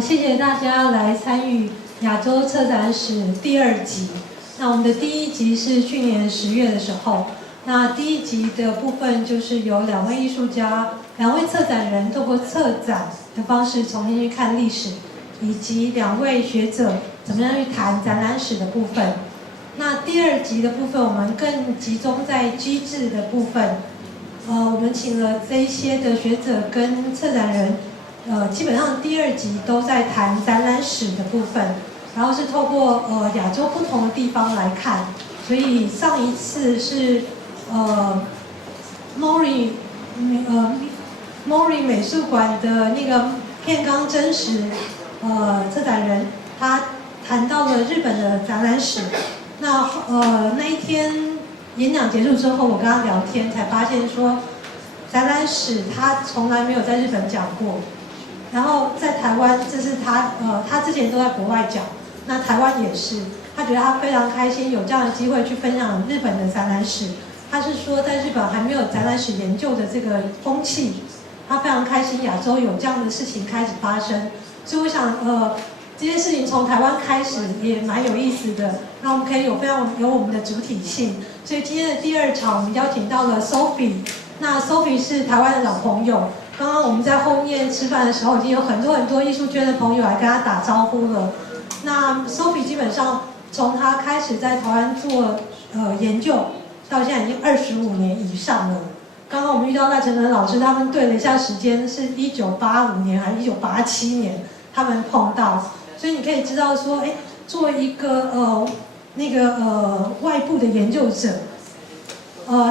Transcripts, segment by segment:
谢谢大家来参与亚洲策展史第2集。那我们的第1集是去年10月的时候，那第1集的部分就是由2位艺术家、2位策展人透过策展的方式重新去看历史，以及2位学者怎么样去谈展览史的部分。那第2集的部分，我们更集中在机制的部分。我们请了这一些的学者跟策展人。基本上第2集都在谈展览史的部分，然后是透过亚洲不同的地方来看，所以上一次是Mori 美术馆的那个片冈真实策展人，他谈到了日本的展览史。那那一天演讲结束之后，我跟他聊天才发现说，展览史他从来没有在日本讲过。然后在台湾，这是他之前都在国外讲，那台湾也是，他觉得他非常开心有这样的机会去分享日本的展览史。他是说在日本还没有展览史研究的这个风气，他非常开心亚洲有这样的事情开始发生。所以我想这件事情从台湾开始也蛮有意思的，那我们可以非常有我们的主体性。所以今天的第2场我们邀请到了 Sophie， 那 Sophie 是台湾的老朋友。刚刚我们在后面吃饭的时候，已经有很多艺术圈的朋友来跟他打招呼了。那 Sophie 基本上从他开始在台湾做研究，到现在已经25年以上了。刚刚我们遇到赖成仁老师，他们对了一下时间，是1985年还是1987年他们碰到，所以你可以知道说，作为一个外部的研究者。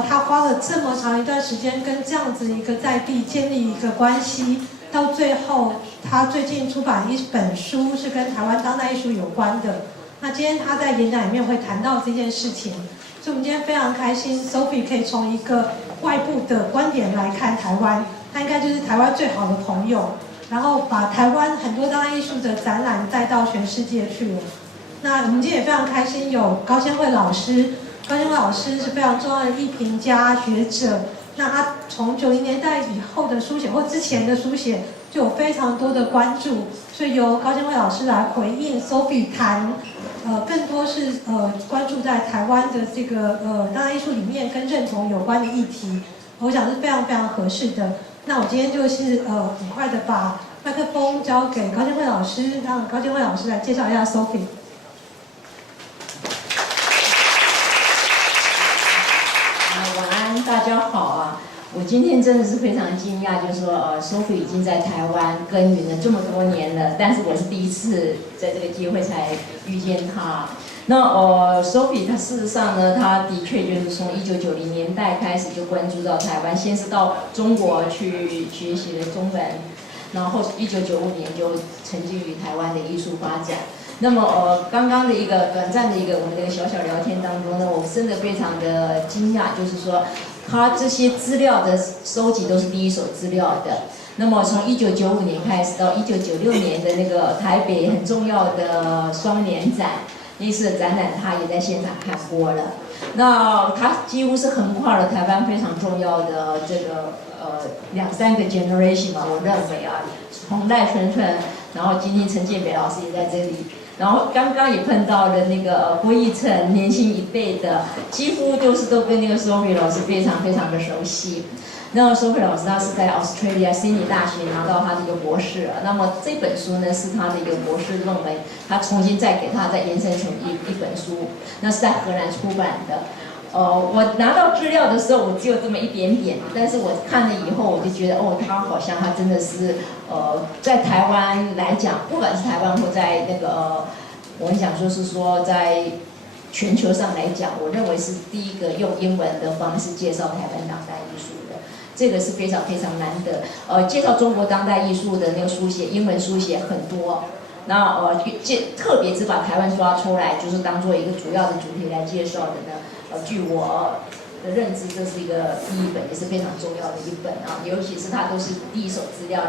他花了这么长一段时间跟这样子一个在地建立一个关系，到最后他最近出版一本书是跟台湾当代艺术有关的。那今天他在演讲里面会谈到这件事情，所以我们今天非常开心 ，Sophie 可以从一个外部的观点来看台湾，他应该就是台湾最好的朋友，然后把台湾很多当代艺术的展览带到全世界去了。那我们今天也非常开心有高先惠老师。高先惠老师是非常重要的艺评家、学者。那他从90年代以后的书写或之前的书写就有非常多的关注，所以由高先惠老师来回应 Sophie 谈，更多是关注在台湾的这个当代艺术里面跟认同有关的议题，我想是非常合适的。那我今天就是很快的把麦克风交给高先惠老师，让高先惠老师来介绍一下 Sophie。大家好啊！我今天真的是非常惊讶，就是说Sophie 已经在台湾耕耘了这么多年了，但是我是第一次在这个机会才遇见她。那Sophie 她事实上呢，她的确就是从1990年代开始就关注到台湾，先是到中国去学习了中文，然后1995年就沉浸于台湾的艺术发展。那么刚刚的一个短暂的一个我们的小聊天当中呢，我真的非常的惊讶，就是说他这些资料的收集都是第一手资料的。那么从1995年开始到1996年的那个台北很重要的双年展，那次的展览他也在现场看过了。那他几乎是横跨了台湾非常重要的这个2-3个 generation 嘛，我认为啊，从赖纯纯，然后今天陈建北老师也在这里。然后刚刚也碰到了那个郭义成，年轻一辈的，几乎就是都跟那个 Sophie 老师非常的熟悉。那 Sophie 老师他是在 Australia Sydney 大学拿到他的一个博士，那么这本书呢是他的一个博士论文，他重新再给他再延伸成一本书，那是在荷兰出版的。我拿到资料的时候，我只有这么一点点，但是我看了以后，我就觉得他好像他真的是在台湾来讲，不管是台湾或在那个我们讲说是说在全球上来讲，我认为是第一个用英文的方式介绍台湾当代艺术的，这个是非常难得。介绍中国当代艺术的那个书写，英文书写很多。那特别只把台湾抓出来，就是当做一个主要的主题来介绍的呢。据我的认知，这是一个第一本，也是非常重要的一本啊，尤其是它都是第一手资料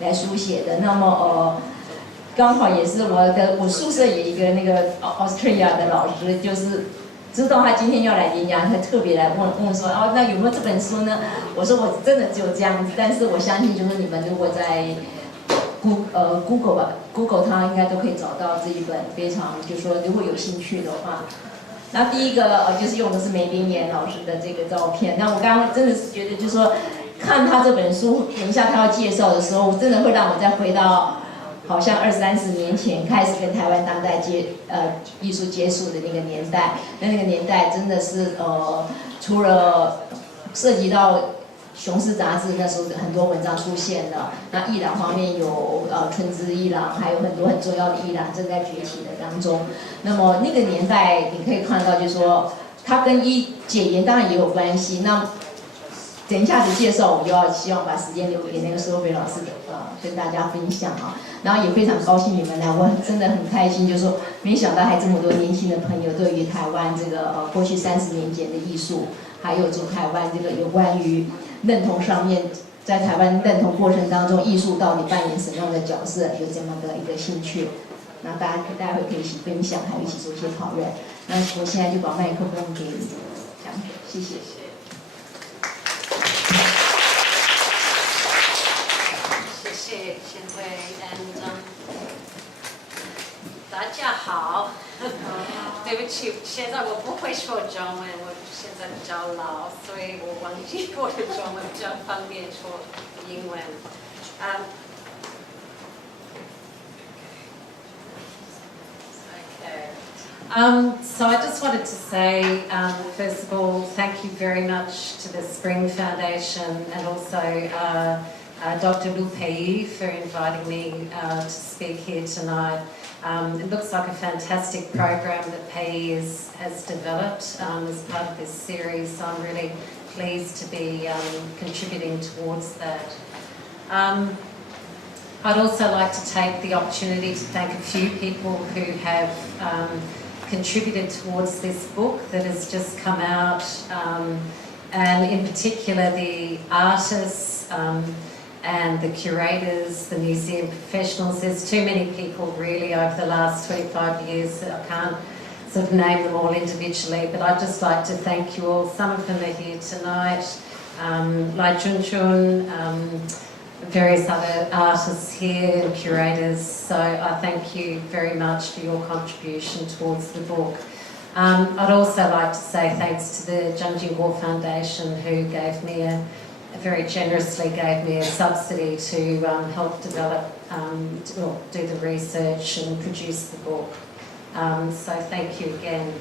来书写的。那么刚好也是我宿舍有一个那个 Australia 的老师，就是知道他今天要来演讲，他特别来问说，那有没有这本书呢？我说我真的只有这样子，但是我相信就是你们如果在 Google 吧 ，Google 它应该都可以找到这一本非常，就是说如果有兴趣的话。那第一个就是用的是梅炳炎老师的这个照片。那我刚刚真的是觉得，就是说看他这本书，等一下他要介绍的时候，真的会让我再回到好像20-30年前开始跟台湾当代艺术接触的那个年代。那个年代真的是除了涉及到雄狮杂志那时候很多文章出现了，那艺廊方面有春之艺廊，还有很多很重要的艺廊正在崛起的当中。那么那个年代你可以看到，就是说它跟解严当然也有关系。那等一下的介绍，我就要希望把时间留给那个Sophie老师跟大家分享啊。然后也非常高兴你们来，我真的很开心，就是说没想到还这么多年轻的朋友对于台湾这个过去30年间的艺术，还有就台湾这个有关于认同上面，在台湾认同过程当中，艺术到底扮演什么样的角色，有这么的一个兴趣。那大家待会可以一起分享，还有一起做一些讨论。那我现在就把麦克风给讲者，谢谢。谢谢贤惠 and 大家好。对不起，现在我不会说中文，我现在比较老，所以我忘记我的中文比较方便说英文。So I just wanted to say, first of all, thank you very much to the Spring Foundation and also Dr. Lu Pei for inviting me to speak here tonight. It looks like a fantastic program that Pei has developed as part of this series, so I'm really pleased to be contributing towards that. I'd also like to take the opportunity to thank a few people who have contributed towards this book that has just come out, and in particular the artists and the curators, the museum professionals. There's too many people really over the last 25 years that I can't sort of name them all individually, but I'd just like to thank you all. Some of them are here tonight, Lai Chun Chun, various other artists here and curators, so I thank you very much for your contribution towards the book. I'd also like to say thanks to the Zhang Jingguo Foundation, who gave me very generously gave me a subsidy to help develop, do the research and produce the book. So thank you again.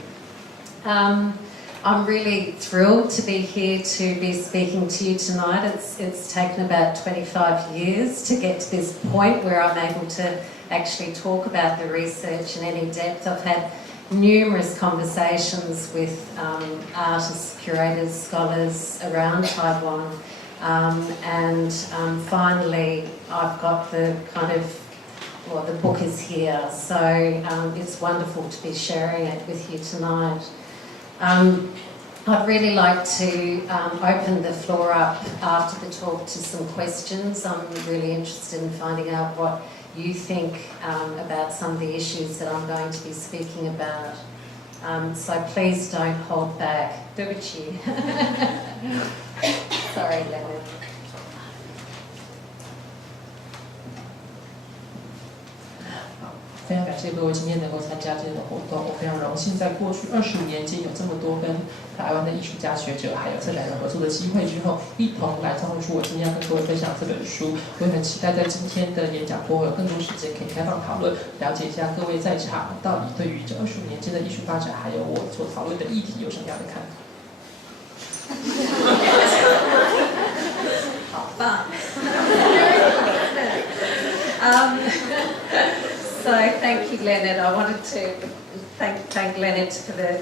I'm really thrilled to be here to be speaking to you tonight. It's taken about 25 years to get to this point where I'm able to actually talk about the research in any depth. I've had numerous conversations with artists, curators, scholars around Taiwan, and finally I've got the the book is here, so it's wonderful to be sharing it with you tonight. I'd really like to open the floor up after the talk to some questions. I'm really interested in finding out what you think about some of the issues that I'm going to be speaking about. So please don't hold back. Sorry, Leonard. 非常感谢各位今天能够参加这个活动，我非常荣幸在过去25年间有这么多跟台湾的艺术家、学者还有策展人合作的机会之后，一同来创作出我今天要跟各位分享这本书。我也很期待在今天的演讲过后有更多时间可以开放讨论，了解一下各位在场到底对于这25年间的艺术发展，还有我所讨论的议题有什么样的看法。好棒。So thank you, Leonard. I wanted to thank Leonard for the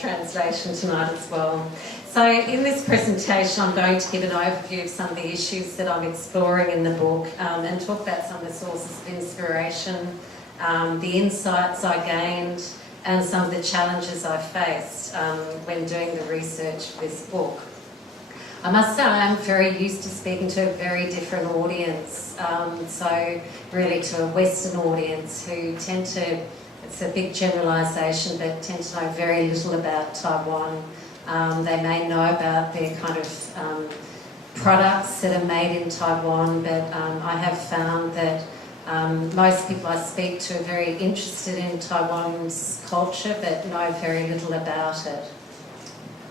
translation tonight as well. So in this presentation, I'm going to give an overview of some of the issues that I'm exploring in the book, and talk about some of the sources of inspiration, the insights I gained, and some of the challenges I faced when doing the research for this book. I must say I'm very used to speaking to a very different audience, so really to a Western audience who tend to, it's a big generalisation, but tend to know very little about Taiwan. They may know about their kind of products that are made in Taiwan, but I have found that most people I speak to are very interested in Taiwan's culture, but know very little about it.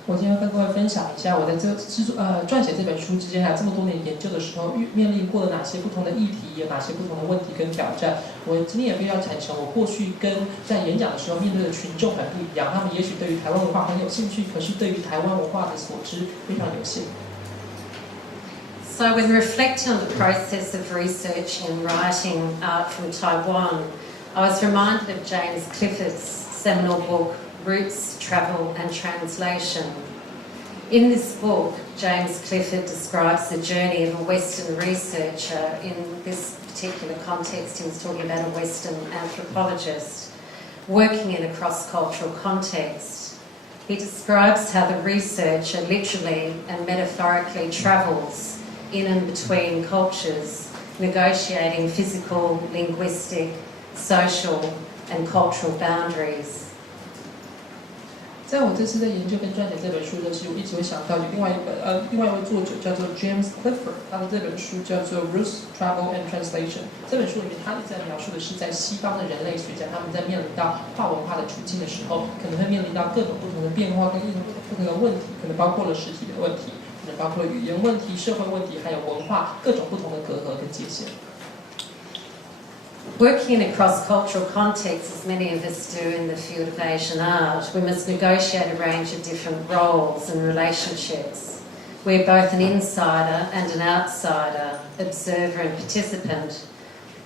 我今天要跟各位分享一下，我在撰写这本书之间，还有这么多年研究的时候，面临过了哪些不同的议题，有哪些不同的问题跟挑战。我今天也必须要坦诚，我过去跟在演讲的时候面对的群众很不一样，他们也许对于台湾文化很有兴趣，可是对于台湾文化的所知非常有限。So when reflecting on the process of researching and writing art from Taiwan, I was reminded of James Clifford's seminal book, Roots, Travel and Translation. In this book, James Clifford describes the journey of a Western researcher. In this particular context, he was talking about a Western anthropologist working in a cross-cultural context. He describes how the researcher literally and metaphorically travels in and between cultures, negotiating physical, linguistic, social and cultural boundaries. 在我这次在研究跟撰写这本书的时候，我一直会想到另外一位作者叫做 James Clifford， 他的这本书叫做 Roots, Travel and Translation。这本书里面，他一直在描述的是在西方的人类学家，他们在面临到跨文化的处境的时候，可能会面临到各种不同的变化跟不同的问题，可能包括了实体的问题，可能包括了语言问题、社会问题，还有文化各种不同的隔阂跟界限。Working in a cross-cultural context, as many of us do in the field of Asian art, we must negotiate a range of different roles and relationships. We're both an insider and an outsider, observer and participant,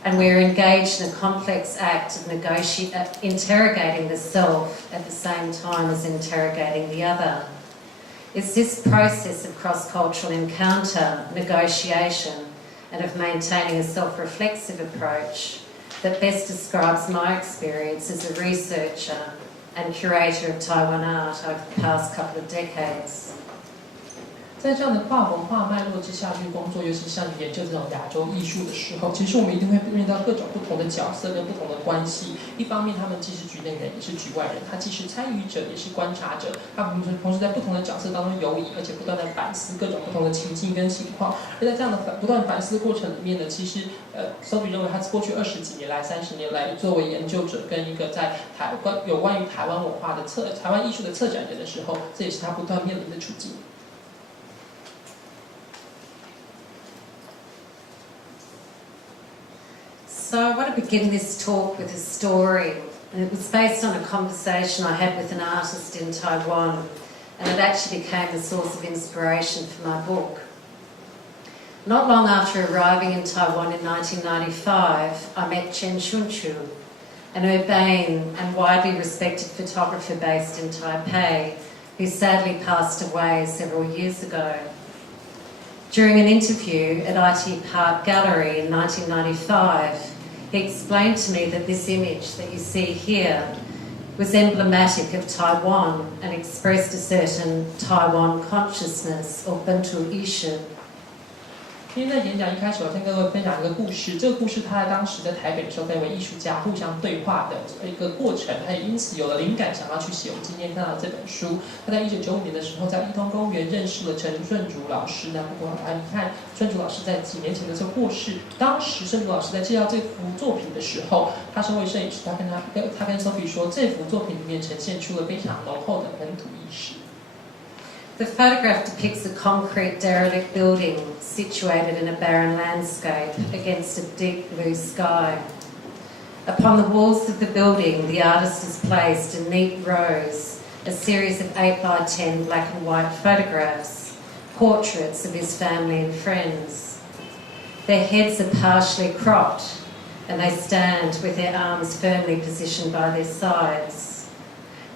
and we're engaged in a complex act of interrogating the self at the same time as interrogating the other. It's this process of cross-cultural encounter, negotiation, and of maintaining a self-reflexive approach that best describes my experience as a researcher and curator of Taiwan art over the past couple of decades. 在这样的跨文化脉络之下去工作，尤其像研究这种亚洲艺术的时候，其实我们一定会面临到各种不同的角色跟不同的关系。一方面，他们既是局内人，也是局外人；他既是参与者，也是观察者。他们同时在不同的角色当中游移，而且不断的反思各种不同的情境跟情况。而在这样的不断反思的过程里面呢，其实Sophie 认为他过去20几年来、30年来，作为研究者跟一个在有关于台湾文化的台湾艺术的策展人的时候，这也是他不断面临的处境。So I want to begin this talk with a story, and it was based on a conversation I had with an artist in Taiwan, and it actually became the source of inspiration for my book. Not long after arriving in Taiwan in 1995, I met Chen Shunchu, an urbane and widely respected photographer based in Taipei, who sadly passed away several years ago. During an interview at IT Park Gallery in 1995, he explained to me that this image that you see here was emblematic of Taiwan and expressed a certain Taiwan consciousness or Bantu Ishu. 今天在演讲一开始，我先跟各位分享一个故事。这个故事他在当时在台北的时候，在为艺术家互相对话的一个过程，他也因此有了灵感，想要去写我们今天看到的这本书。他在1995年的时候，在一通公园认识了陈顺竹老师。那不过你看，顺竹老师在几年前的时候过世。当时顺竹老师在介绍这幅作品的时候，他身为摄影师，他跟 Sophie 说，这幅作品里面呈现出了非常浓厚的本土意识。The photograph depicts a concrete derelict building situated in a barren landscape against a deep blue sky. Upon the walls of the building, the artist has placed in neat rows a series of 8x10 black and white photographs, portraits of his family and friends. Their heads are partially cropped and they stand with their arms firmly positioned by their sides.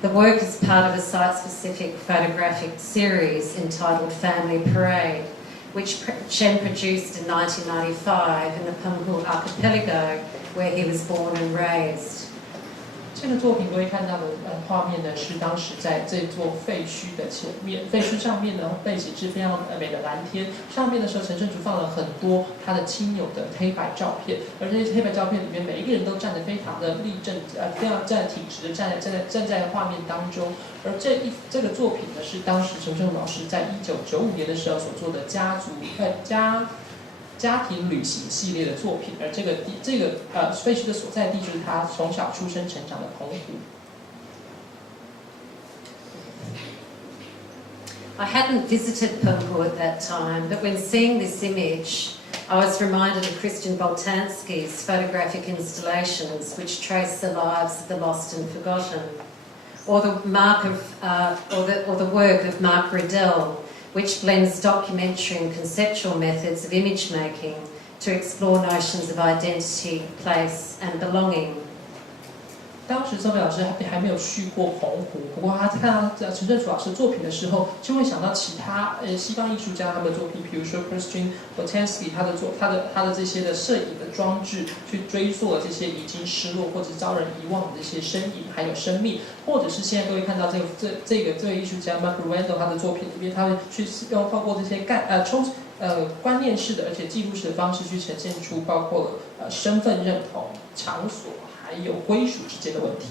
The work is part of a site-specific photographic series entitled Family Parade, which Chen produced in 1995 in the Penghu Archipelago, where he was born and raised. 这个作品各位看到的画面呢，是当时在这座废墟的前面，废墟上面呢背景是非常美的蓝天，上面的时候陈胜竹放了很多他的亲友的黑白照片，而这些黑白照片里面每一个人都站得非常的立正，非常站得挺直的站在画面当中。而这个作品呢，是当时陈胜老师在1995年的时候所做的家庭旅行系列的作品，而这个废墟的所在地就是他从小出生成长的澎湖。I hadn't visited Penghu at that time, but when seeing this image, I was reminded of Christian Boltanski's photographic installations, which trace the lives of the lost and forgotten, or the work of Mark Riddell, which blends documentary and conceptual methods of image making to explore notions of identity, place, and belonging. 当时Sophie老师还没有去过澎湖，不过他看到陈胜竹老师的作品的时候，就会想到其他西方艺术家他们的作品，比如说 Christian Boltanski 他的这些的摄影的装置，去追溯了这些已经失落或者遭人遗忘的这些身影，还有生命，或者是现在各位看到这位艺术家 McIntyre 他的作品里面，他会去透过这些观念式的而且记录式的方式去呈现出包括了身份认同、场所。还有归属之间的问题。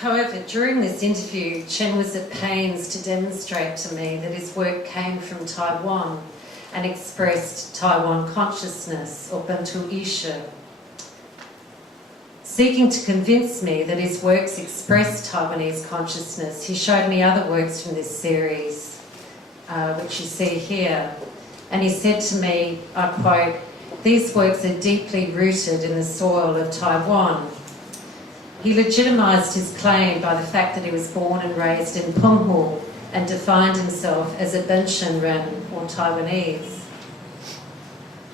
However, during this interview, Chen was at pains to demonstrate to me that his work came from Taiwan and expressed Taiwan consciousness, or Bantu Isha. Seeking to convince me that his works expressed Taiwanese consciousness, he showed me other works from this series, which you see here. And he said to me, I quote, "These works are deeply rooted in the soil of Taiwan." He legitimised his claim by the fact that he was born and raised in Penghu and defined himself as a Benshenren, or Taiwanese.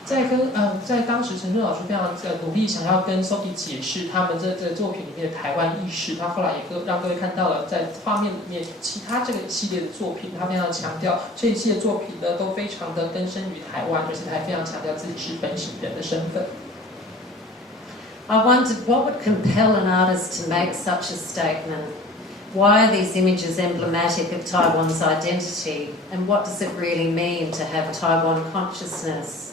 在当时陈胜老师非常努力想要跟 Sophie 解释他们这作品里面的台湾意识，他后来也让各位看到了在画面里面其他这个系列的作品，他非常强调这一系列作品呢都非常的根深于台湾，而且他还非常强调自己是本省人的身份。I wondered what would compel an artist to make such a statement. Why are these images emblematic of Taiwan's identity, and what does it really mean to have Taiwan consciousness?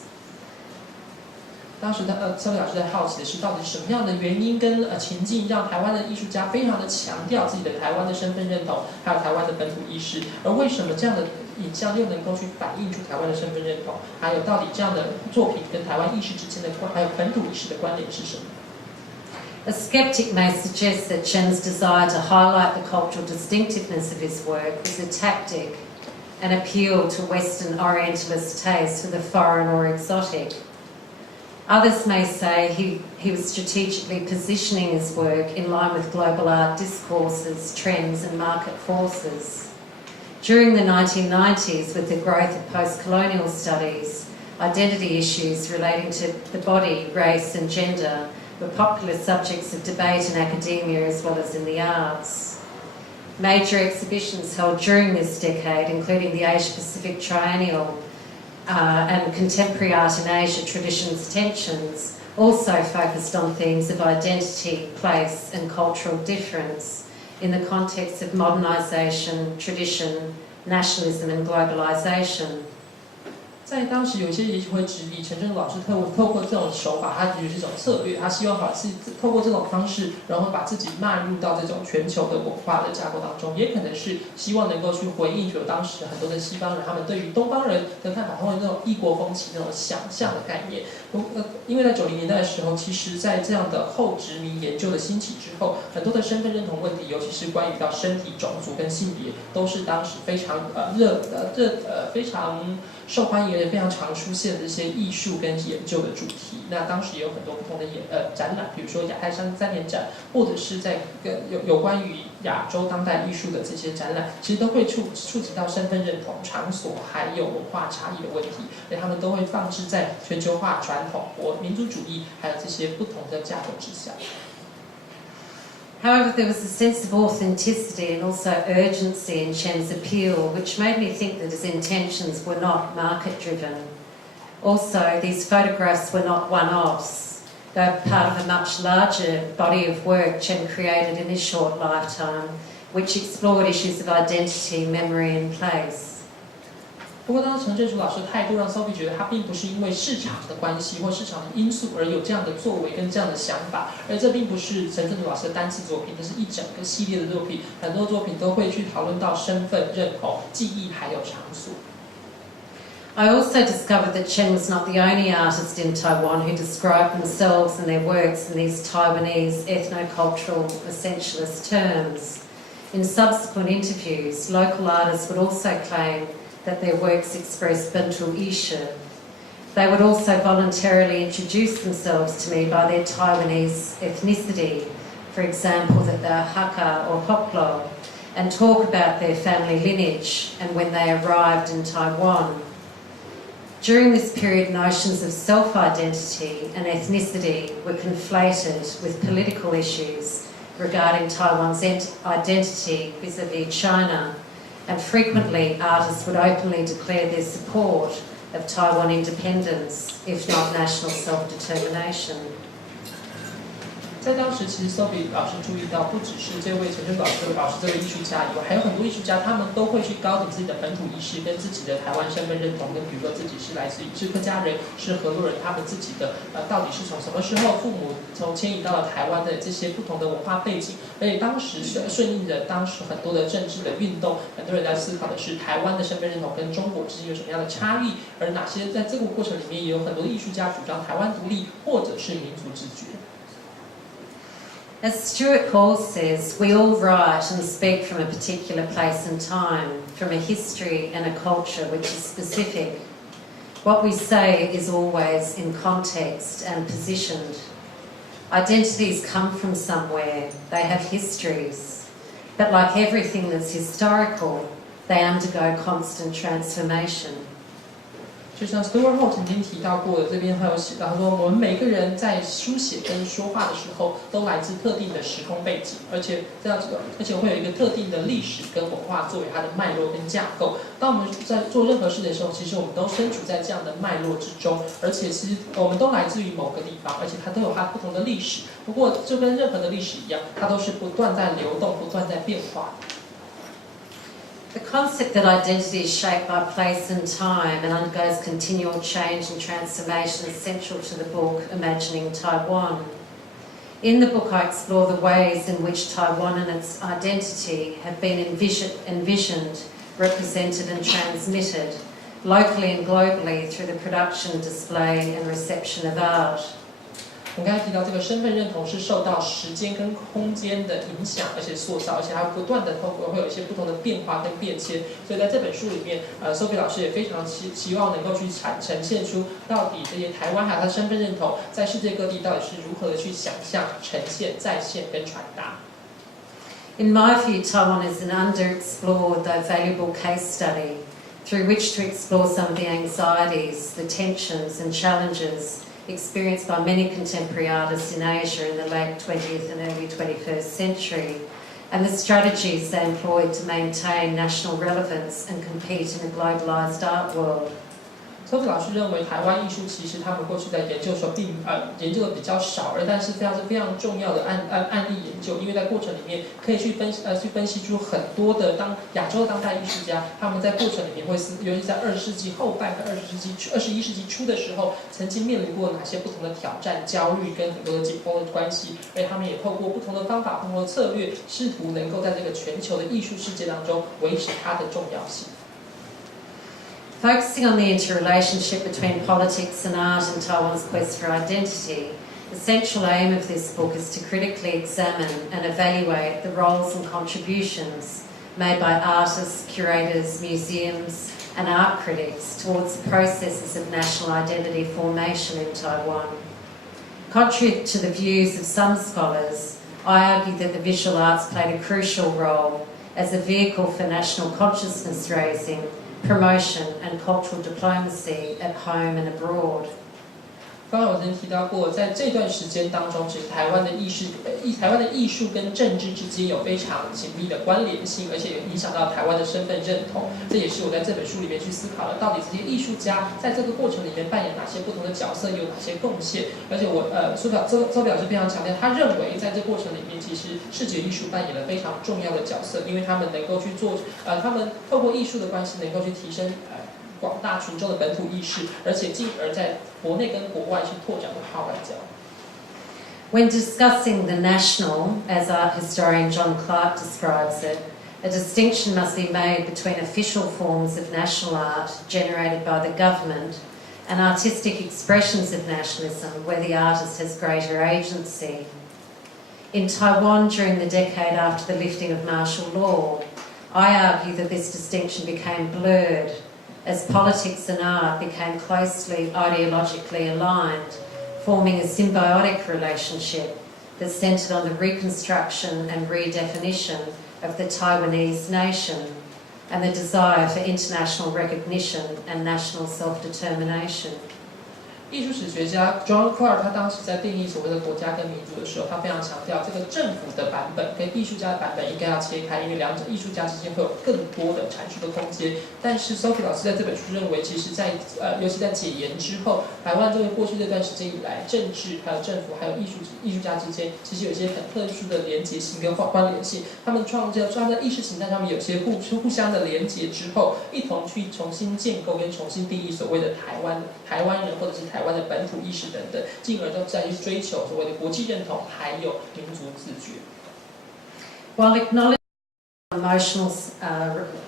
当时Sophie老师在好奇的是，到底什么样的原因跟情境让台湾的艺术家非常的强调自己的台湾的身份认同，还有台湾的本土意识，而为什么这样的影像又能够去反映出台湾的身份认同？还有到底这样的作品跟台湾意识之间的还有本土意识的关联是什么？ A skeptic may suggest that Chen's desire to highlight the cultural distinctiveness of his work is a tactic, an appeal to Western Orientalist taste for the foreign or exotic. Others may say he was strategically positioning his work in line with global art discourses, trends and market forces. During the 1990s, with the growth of post-colonial studies, identity issues relating to the body, race and gender were popular subjects of debate in academia as well as in the arts. Major exhibitions held during this decade, including the Asia-Pacific Triennial and Contemporary Art in Asia Traditions Tensions, also focused on themes of identity, place and cultural difference in the context of modernisation, tradition, nationalism and globalisation. 在当时，有一些也许会质疑陈胜老师透过这种手法，他觉得是一种策略，他希望把自己透过这种方式，然后把自己纳入到这种全球的文化的架构当中，也可能是希望能够去回应有当时很多的西方人他们对于东方人的看法，他们那种异国风情那种想象的概念。因为在90年代的时候，其实在这样的后殖民研究的兴起之后，很多的身份认同问题，尤其是关于到身体、种族跟性别，都是当时非常非常受欢迎而且非常常出现的这些艺术跟研究的主题。那当时也有很多不同的展览，比如说亚太3年展，或者是在有关于亚洲当代艺术的这些展览，其实都会触及到身份认同、场所还有文化差异的问题，所以他们都会放置在全球化、传统、民族主义还有这些不同的架构之下。However, there was a sense of authenticity and also urgency in Chen's appeal, which made me think that his intentions were not market-driven. Also, these photographs were not one-offs. They're part of a much larger body of work Chen created in his short lifetime, which explored issues of identity, memory and place. 不过，当时陈正淑老师的态度让 Sophie 觉得他并不是因为市场的关系或市场的因素而有这样的作为跟这样的想法，而这并不是陈正淑老师的单次作品，这是一整个系列的作品，很多作品都会去讨论到身份认同、记忆还有场所。I also discovered that Chen was not the only artist in Taiwan who described themselves and their works in these Taiwanese ethno-cultural essentialist terms. In subsequent interviews, local artists would also claim that their works express Bantu Isha. They would also voluntarily introduce themselves to me by their Taiwanese ethnicity, for example, that they're Hakka or Hoklo, and talk about their family lineage and when they arrived in Taiwan. During this period, notions of self-identity and ethnicity were conflated with political issues regarding Taiwan's identity vis-à-vis China, and frequently artists would openly declare their support of Taiwan independence, if not national self-determination. 在当时，其实 Sophie 老师注意到，不只是这位陈正老师这位艺术家以外，还有很多艺术家，他们都会去高举自己的本土意识跟自己的台湾身份认同，跟比如说自己是来自于是客家人、是河洛人，他们自己的到底是从什么时候父母从迁移到了台湾的这些不同的文化背景，而且当时顺应着当时很多的政治的运动，很多人在思考的是台湾的身份认同跟中国之间有什么样的差异，而哪些在这个过程里面也有很多的艺术家主张台湾独立或者是民族自觉。As Stuart Hall says, we all write and speak from a particular place and time, from a history and a culture which is specific. What we say is always in context and positioned. Identities come from somewhere, they have histories. But like everything that's historical, they undergo constant transformation. 就像 Stuart Hall 曾经提到过的，这边还有写到说，我们每个人在书写跟说话的时候，都来自特定的时空背景，而且会有一个特定的历史跟文化作为它的脉络跟架构。当我们在做任何事的时候，其实我们都身处在这样的脉络之中，而且其实我们都来自于某个地方，而且它都有它不同的历史。不过，就跟任何的历史一样，它都是不断在流动、不断在变化。The concept that identity is shaped by place and time and undergoes continual change and transformation is central to the book Imagining Taiwan. In the book, I explore the ways in which Taiwan and its identity have been envisioned, represented and transmitted, locally and globally through the production, display and reception of art. 我们刚才提到这个身份认同是受到时间跟空间的影响，而且塑造，而且它不断的透过会有一些不同的变化跟变迁。所以在这本书里面，Sophie 老师也非常希望能够去呈现出到底这些台湾还有它身份认同在世界各地到底是如何的去想象、呈现、再现跟传达。In my view, Taiwan is an underexplored though valuable case study through which to explore some of the anxieties, the tensions and challenges experienced by many contemporary artists in Asia in the late 20th and early 21st century, and the strategies they employed to maintain national relevance and compete in a globalised art world. Sophie 老师认为，台湾艺术其实他们过去在研究的时候研究的比较少，但是非常重要的案例研究，因为在过程里面可以去分析出很多的亚洲当代艺术家，他们在过程里面会尤其在20世纪后半和21世纪初的时候，曾经面临过哪些不同的挑战、焦虑跟很多的紧绷的关系，而他们也透过不同的方法、不同的策略，试图能够在这个全球的艺术世界当中维持它的重要性。Focusing on the interrelationship between politics and art in Taiwan's quest for identity, the central aim of this book is to critically examine and evaluate the roles and contributions made by artists, curators, museums and art critics towards the processes of national identity formation in Taiwan. Contrary to the views of some scholars, I argue that the visual arts played a crucial role as a vehicle for national consciousness raising, promotion and cultural diplomacy at home and abroad. 刚刚我曾经提到过，在这段时间当中，其实台湾的艺术跟政治之间有非常紧密的关联性，而且也影响到台湾的身份认同。这也是我在这本书里面去思考的，到底这些艺术家在这个过程里面扮演哪些不同的角色，有哪些贡献。而且周表是非常强调，他认为在这过程里面，其实视觉艺术扮演了非常重要的角色，因为他们能够去做，他们透过艺术的关系，能够去提升广大群众的本土意识，而且进而在国内跟国外去拓展文化外交。When discussing the national, as art historian John Clark describes it, a distinction must be made between official forms of national art generated by the government and artistic expressions of nationalism where the artist has greater agency. In Taiwan during the decade after the lifting of martial law, I argue that this distinction became blurred as politics and art became closely ideologically aligned, forming a symbiotic relationship that centred on the reconstruction and redefinition of the Taiwanese nation and the desire for international recognition and national self-determination. 艺术史学家 John Clark 他当时在定义所谓的国家跟民族的时候，他非常强调这个政府的版本跟艺术家的版本应该要切开，因为两者艺术家之间会有更多的阐述的空间。但是 Sophie 老师在这本书认为，其实尤其在解严之后，台湾过去这段时间以来，政治还有政府还有艺术家之间，其实有一些很特殊的连结性跟关联性。他们在意识形态上面有些互相的连结之后，一同去重新建构跟重新定义所谓的台湾人或者是台湾的本土意识等等，进而再去追求所谓的国际认同，还有民族自觉。While acknowledging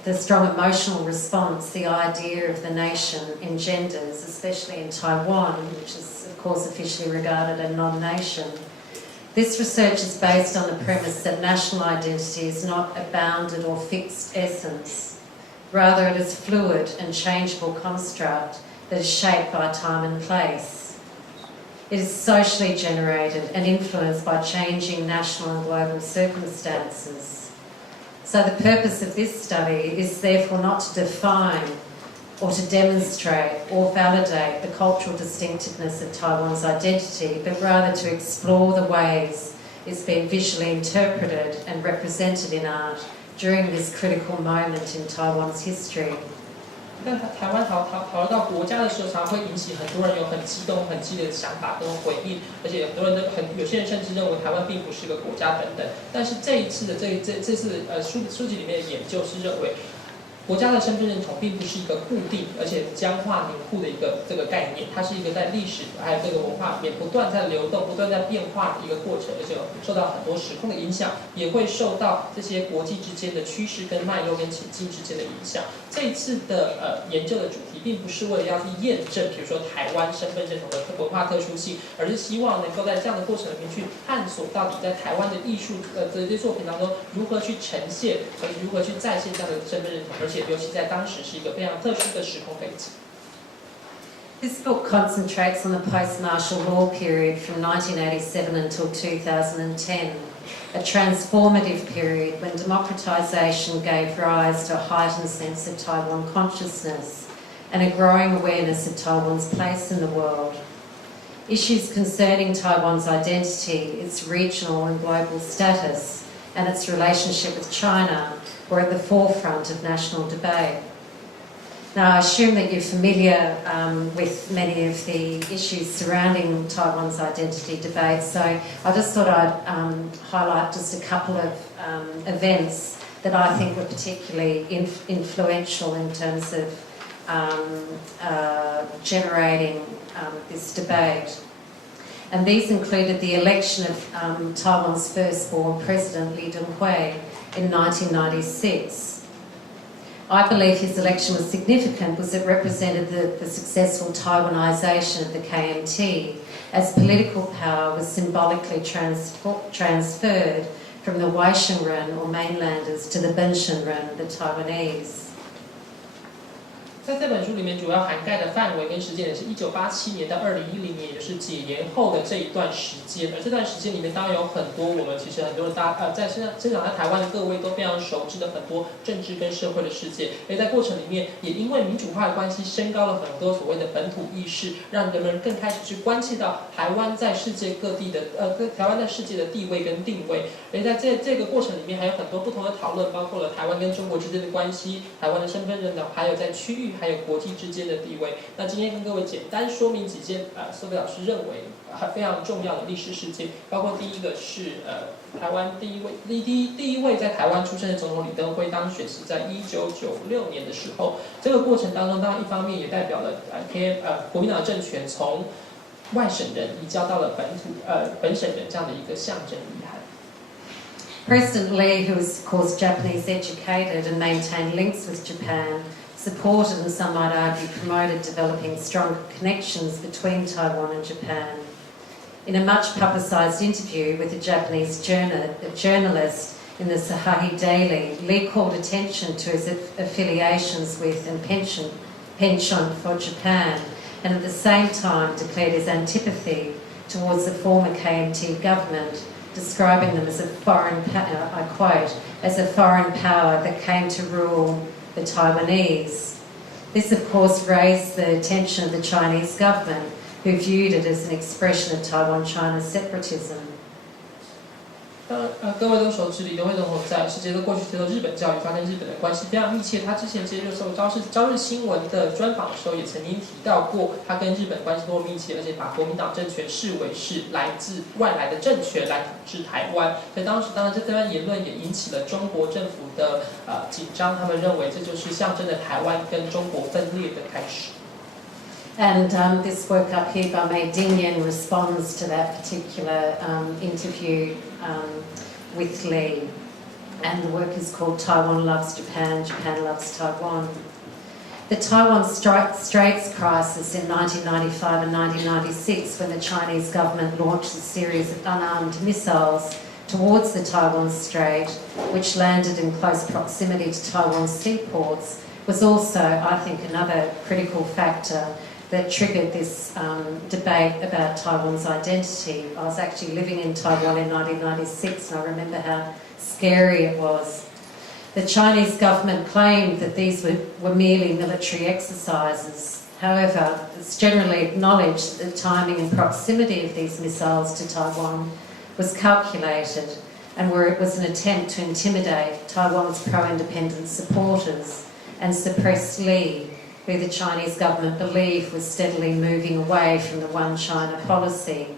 the strong emotional response the idea of the nation engenders, especially in Taiwan, which is of course officially regarded a non-nation, this research is based on the premise that national identity is not a bounded or fixed essence. Rather, it is a fluid and changeable construct that is shaped by time and place. It is socially generated and influenced by changing national and global circumstances. So the purpose of this study is therefore not to define or to demonstrate or validate the cultural distinctiveness of Taiwan's identity, but rather to explore the ways it's been visually interpreted and represented in art during this critical moment in Taiwan's history. 但台湾讨论到国家的时候，常会引起很多人有很激动、很激烈的想法跟回应，而且很多人有些人甚至认为台湾并不是个国家等等。但是这次书籍里面的研究是认为，国家的身份认同并不是一个固定而且僵化凝固的这个概念，它是一个在历史还有这个文化里面不断在流动、不断在变化的一个过程，而且受到很多时空的影响，也会受到这些国际之间的趋势跟脉络跟情境之间的影响。这一次的研究的主题并不是为了要去验证，比如说台湾身份认同的文化特殊性，而是希望能够在这样的过程里面去探索到底在台湾的艺术这些作品当中如何去呈现，和如何去再现这样的身份认同，而且尤其在当时是一个非常特殊的时空背景。This book concentrates on the post-martial law period from 1987 until 2010, a transformative period when democratisation gave rise to a heightened sense of Taiwan consciousness and a growing awareness of Taiwan's place in the world. Issues concerning Taiwan's identity, its regional and global status, and its relationship with China were at the forefront of national debate. Now, I assume that you're familiar with many of the issues surrounding Taiwan's identity debate, so I just thought I'd highlight just a couple of events that I think were particularly influential in terms of generating this debate. And these included the election of Taiwan's firstborn President Lee Teng-hui in 1996. I believe his election was significant because it represented the successful Taiwanization of the KMT, as political power was symbolically transferred from the Waishenren or mainlanders to the Benshenren, the Taiwanese. 在这本书里面，主要涵盖的范围跟时间点是1987年到2010年，也就是解严后的这一段时间。而这段时间里面，当然有很多我们其实很多人在生长在台湾的各位都非常熟知的很多政治跟社会的事件。而在过程里面，也因为民主化的关系，升高了很多所谓的本土意识，让人们更开始去关切到台湾在世界各地的台湾在世界的地位跟定位。而在这个过程里面，还有很多不同的讨论，包括了台湾跟中国之间的关系、台湾的身份认同，还有在区域还有国际之间的地位。那今天跟各位简单说明几件Sophie老师认为非常重要的历史事件，包括第一个是台湾第一位在台湾出生的总统李登辉当选是在1996年的时候。这个过程当中，当然一方面也代表了国民党的政权从外省人移交到了本省人这样的一个象征意涵。President Lee, who was of course Japanese educated and maintained links with Japan, supported and some might argue promoted developing stronger connections between Taiwan and Japan. In a much publicised interview with a Japanese journalist in the Sahahi Daily, Lee called attention to his affiliations with and penchant for Japan, and at the same time declared his antipathy towards the former KMT government, describing them as a foreign, I quote, as a foreign power that came to rule the Taiwanese. This, of course, raised the attention of the Chinese government, who viewed it as an expression of Taiwan-China separatism. 各位都熟知李登辉总统在世界的过去接受日本教育，他跟日本的关系非常密切。他之前接受朝日新闻的专访的时候，也曾经提到过，他跟日本关系多么密切，而且把国民党政权视为是来自外来的政权来统治台湾。所以当时当然这番言论也引起了中国政府的紧张，他们认为这就是象征着台湾跟中国分裂的开始。And this work up here by Mei Dingyan responds to that particular interview with Lee. And the work is called Taiwan Loves Japan, Japan Loves Taiwan. The Taiwan Straits crisis in 1995 and 1996, when the Chinese government launched a series of unarmed missiles towards the Taiwan Strait, which landed in close proximity to Taiwan's seaports, was also, I think, another critical factor that triggered this debate about Taiwan's identity. I was actually living in Taiwan in 1996, and I remember how scary it was. The Chinese government claimed that these were merely military exercises. However, it's generally acknowledged that the timing and proximity of these missiles to Taiwan was calculated, and where it was an attempt to intimidate Taiwan's pro-independence supporters and suppress Lee, who the Chinese government believed was steadily moving away from the One China policy.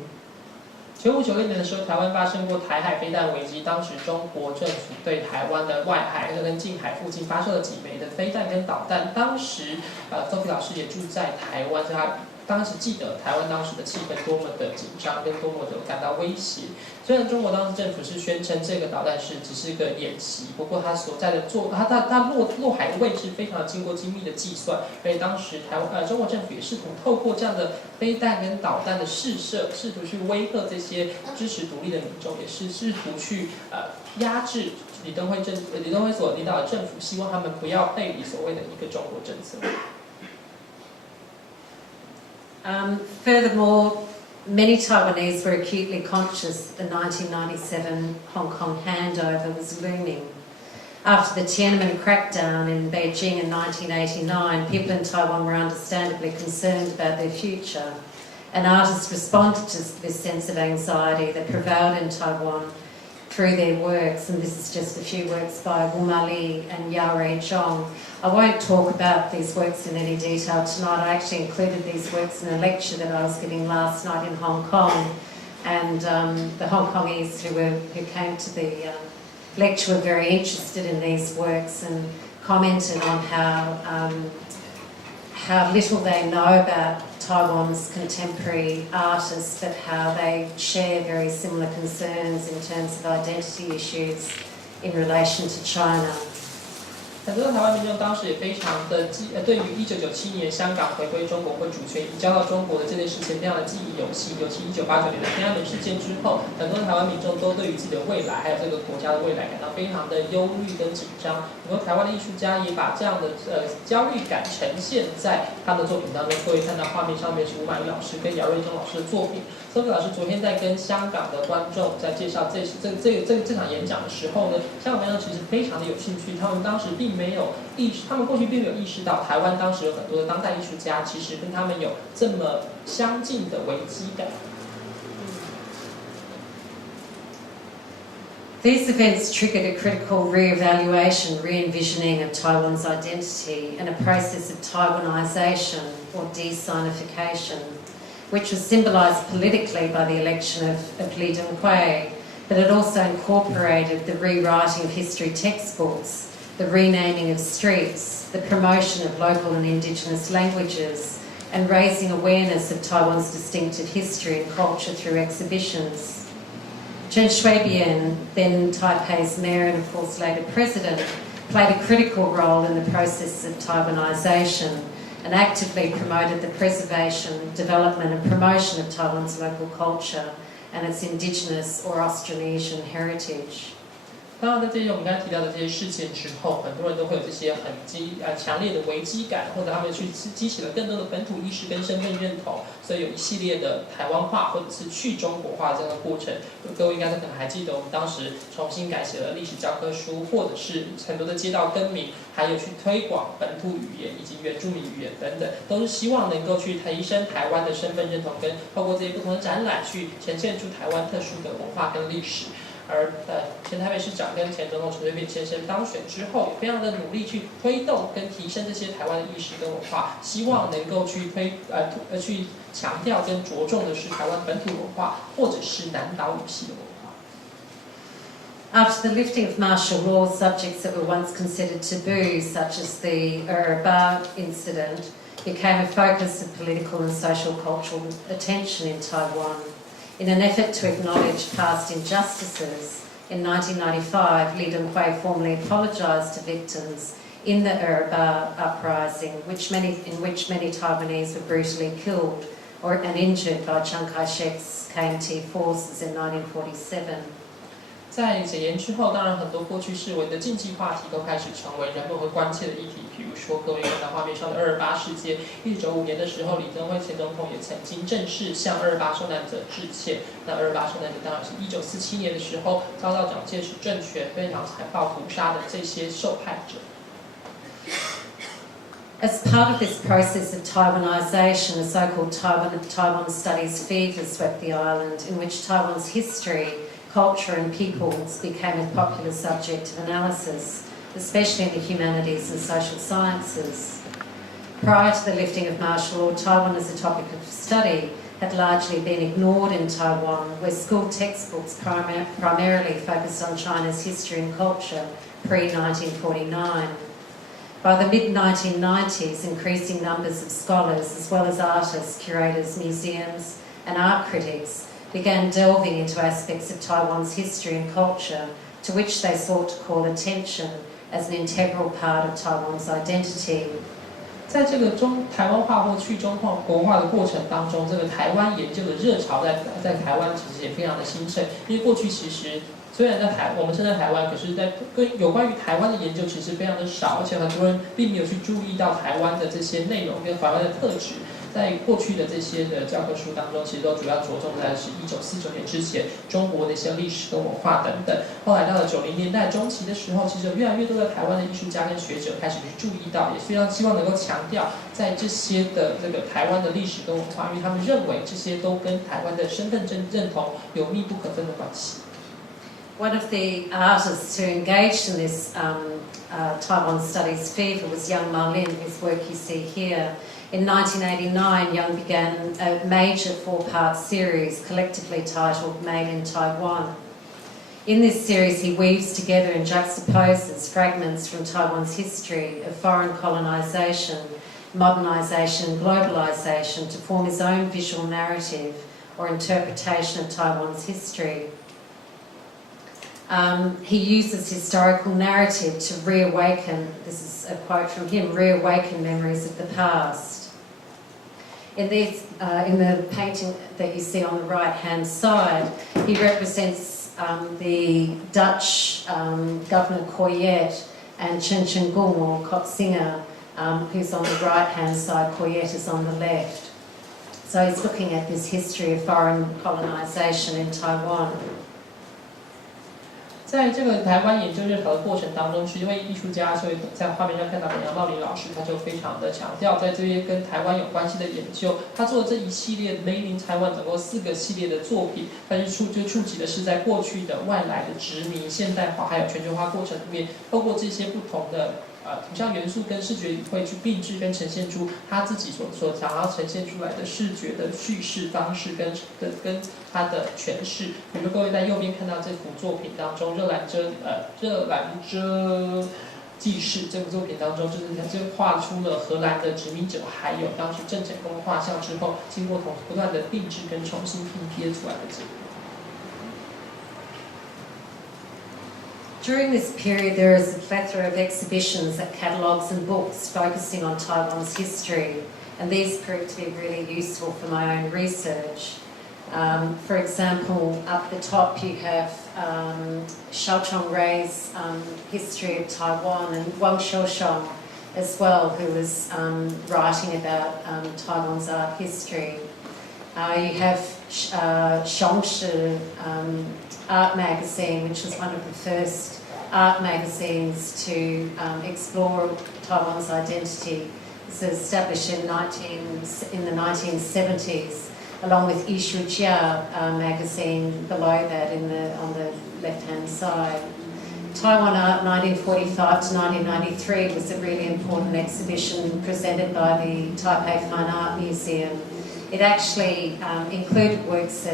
9596年的时候，台湾发生过台海飞弹危机，当时中国政府对台湾的外海跟近海附近发射了几枚的飞弹跟导弹。当时Sophie老师也住在台湾，所以他当时记得台湾当时的气氛多么的紧张，跟多么的感到威胁。虽然中国当时政府是宣称这个导弹只是个演习，不过它所在的它落海的位置非常经过精密的计算，所以当时中国政府也试图透过这样的飞弹跟导弹的试射，试图去威吓这些支持独立的民众，也是试图去压制李登辉所领导的政府，希望他们不要背离所谓的一个中国政策。Furthermore, many Taiwanese were acutely conscious that the 1997 Hong Kong handover was looming. After the Tiananmen crackdown in Beijing in 1989, people in Taiwan were understandably concerned about their future, and artists responded to this sense of anxiety that prevailed in Taiwan through their works, and this is just a few works by Wu Ma Li and Yao Rei Zhong. I won't talk about these works in any detail tonight. I actually included these works in a lecture that I was giving last night in Hong Kong, and the Hong Kongese who came to the lecture were very interested in these works and commented on how little they know about Taiwan's contemporary artists, but how they share very similar concerns in terms of identity issues in relation to China. 很多的台湾民众当时也非常的对于1997年香港回归中国或主权移交到中国的这件事情非常的记忆犹新。尤其1989年的天安门事件之后，很多的台湾民众都对于自己的未来还有这个国家的未来感到非常的忧虑跟紧张。很多台湾的艺术家也把这样的焦虑感呈现在他们的作品当中。各位看到画面上面是吴满玉老师跟姚瑞忠老师的作品。Sophie 老师昨天在跟香港的观众在介绍这场演讲的时候呢，香港观众其实非常的有兴趣，他们当时他们过去并没有意识到台湾当时有很多的当代艺术家其实跟他们有这么相近的危机感。These events triggered a critical re-evaluation, re-envisioning of Taiwan's identity and a process of Taiwanization or de-sinification, which was symbolised politically by the election of Li Donghui, but it also incorporated the rewriting of history textbooks, the renaming of streets, the promotion of local and indigenous languages, and raising awareness of Taiwan's distinctive history and culture through exhibitions. Chen Shui-bian, then Taipei's mayor and of course later president, played a critical role in the process of Taiwanization and actively promoted the preservation, development and promotion of Taiwan's local culture and its indigenous or Austronesian heritage. 当然，在这些我们刚才提到的这些事件之后，很多人都会有这些很强烈的危机感，或者他们去激起了更多的本土意识跟身份认同，所以有一系列的台湾化或者是去中国化这样的过程。各位应该可能还记得，我们当时重新改写了历史教科书，或者是很多的街道更名，还有去推广本土语言以及原住民语言等等，都是希望能够去提升台湾的身份认同，跟透过这些不同的展览去呈现出台湾特殊的文化跟历史。而前台北市长跟前总统陈水扁先生当选之后，也非常的努力去推动跟提升这些台湾的意识跟文化，希望能够去去强调跟着重的是台湾本土文化，或者是南岛语系的文化。After the lifting of martial law, subjects that were once considered taboo, such as the Bar incident, became a focus of political and social cultural attention in Taiwan. In an effort to acknowledge past injustices, in 1995, Li Donghui formally apologised to victims in the Bar uprising, in which many Taiwanese were brutally killed and injured by Chiang Kai-shek's KMT forces in 1947. 在解严之后，当然很多过去视为的禁忌话题都开始成为人们会关切的议题。比如说，各位看到画面上的228事件，1995年的时候，李登辉前总统也曾经正式向228受难者致歉。那228受难者当然是1947年的时候遭到蒋介石政权非常残暴屠杀的这些受害者。As part of this process of Taiwanization, a so-called Taiwan Studies fever swept the island, in which Taiwan's history, culture and peoples became a popular subject of analysis, especially in the humanities and social sciences. Prior to the lifting of martial law, Taiwan as a topic of study had largely been ignored in Taiwan, where school textbooks primarily focused on China's history and culture pre-1949. By the mid-1990s, increasing numbers of scholars, as well as artists, curators, museums and art critics, began delving into aspects of Taiwan's history and culture, to which they sought to call attention as an integral part of Taiwan's identity. 在这个台湾化或去中国化的过程当中，这个台湾研究的热潮在台湾其实也非常的兴盛，因为过去其实虽然我们身在台湾，可是有关于台湾的研究其实非常的少，而且很多人并没有去注意到台湾的这些内容跟台湾的特质。在过去的这些的教科书当中，其实都主要着重在是1949年之前中国的一些历史跟文化等等。后来到了90年代中期的时候，其实有越来越多的台湾的艺术家跟学者开始去注意到，也非常希望能够强调在这些的这个台湾的历史跟文化，因为他们认为这些都跟台湾的身份认同有密不可分的关系。One of the artists who engaged in this Taiwan Studies fever was Young Ma Lin, whose work you see here. In 1989, Young began a major 4-part series collectively titled Mainland Taiwan. In this series, he weaves together and juxtaposes fragments from Taiwan's history of foreign colonisation, modernisation and globalisation to form his own visual narrative or interpretation of Taiwan's history. he uses historical narrative to reawaken, this is a quote from him, reawaken memories of the past. In the painting that you see on the right-hand side, he represents the Dutch Governor Coyette and Chen Chenggung or Kotzinger, who's on the right-hand side, Coyette is on the left. So he's looking at this history of foreign colonisation in Taiwan. 在这个台湾研究热潮的过程当中，是因为艺术家，所以在画面上看到的杨茂林老师，他就非常的强调，在这边跟台湾有关系的研究，他做的这一系列 Mainland Taiwan 总共4个系列的作品，但是触及的是在过去的外来的殖民、现代化还有全球化过程里面，透过这些不同的图像元素跟视觉语汇去并置跟呈现出他自己所想要呈现出来的视觉的叙事方式跟他的诠释。比如各位在右边看到这幅作品当中，热兰遮记事这部作品当中，就是他就画出了荷兰的殖民者，还有当时郑成功的画像之后，经过不断的并置跟重新拼贴出来的结果。During this period, there is a plethora of exhibitions at catalogues and books focusing on Taiwan's history, and these proved to be really useful for my own research. For example, up the top you have Xiao Chongrei's history of Taiwan, and Wang Xiaoshong as well, who was writing about Taiwan's art history. You have Xiongshi Art Magazine, which was one of the first art magazines to explore Taiwan's identity. It was established in the 1970s, along with Yishu Jia magazine below that on the left-hand side. Taiwan Art 1945 to 1993 was a really important exhibition presented by the Taipei Fine Art Museum. It actually included works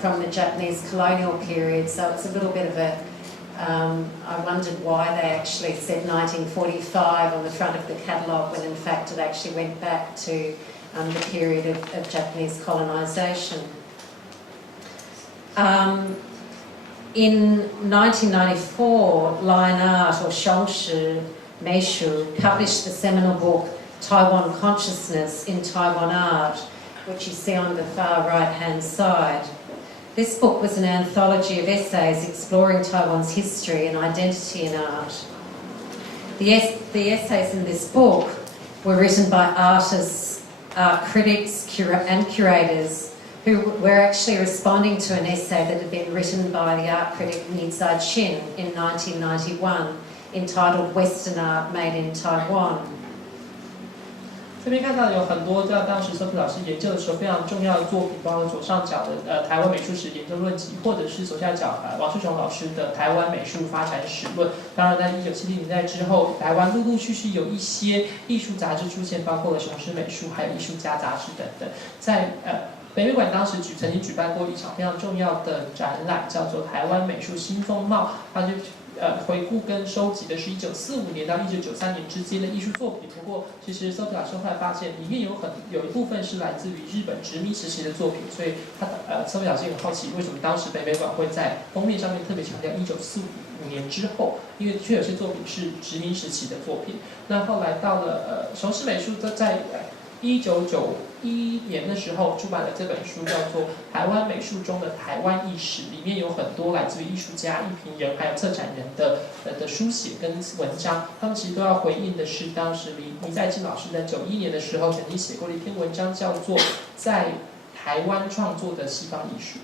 from the Japanese colonial period, so it's a little bit of a I wondered why they actually said 1945 on the front of the catalogue when in fact it actually went back to the period of Japanese colonisation. In 1994, Line Art, or Xiongshi Meishu, published the seminal book Taiwan Consciousness in Taiwan Art, which you see on the far right-hand side. This book was an anthology of essays exploring Taiwan's history and identity in art. The essays in this book were written by artists, art critics and curators who were actually responding to an essay that had been written by the art critic Ni Zai-chin in 1991 entitled Western Art Made in Taiwan. 这边看到有很多在当时Sophie老师研究的时候非常重要的作品，包括左上角的台湾美术史研究论集，或者是左下角王世雄老师的台湾美术发展史论。当然，在1970年代之后，台湾陆陆续续有一些艺术杂志出现，包括了雄狮美术，还有艺术家杂志等等。在北美馆当时曾经举办过一场非常重要的展览，叫做《台湾美术新风貌》，它就回顾跟收集的是1945年到1993年之间的艺术作品。不过，其实Sophie老师后来发现，里面有一部分是来自于日本殖民时期的作品，所以Sophie老师很好奇，为什么当时北美馆会在封面上面特别强调1945年之后，因为确有些作品是殖民时期的作品。那后来到了雄狮美术在1991年的时候出版了这本书，叫做《台湾美术中的台湾意识》，里面有很多来自于艺术家、艺评人还有策展人的书写跟文章，他们其实都要回应的是当时倪在庆老师在91年的时候曾经写过的一篇文章，叫做《在台湾创作的西方艺术》。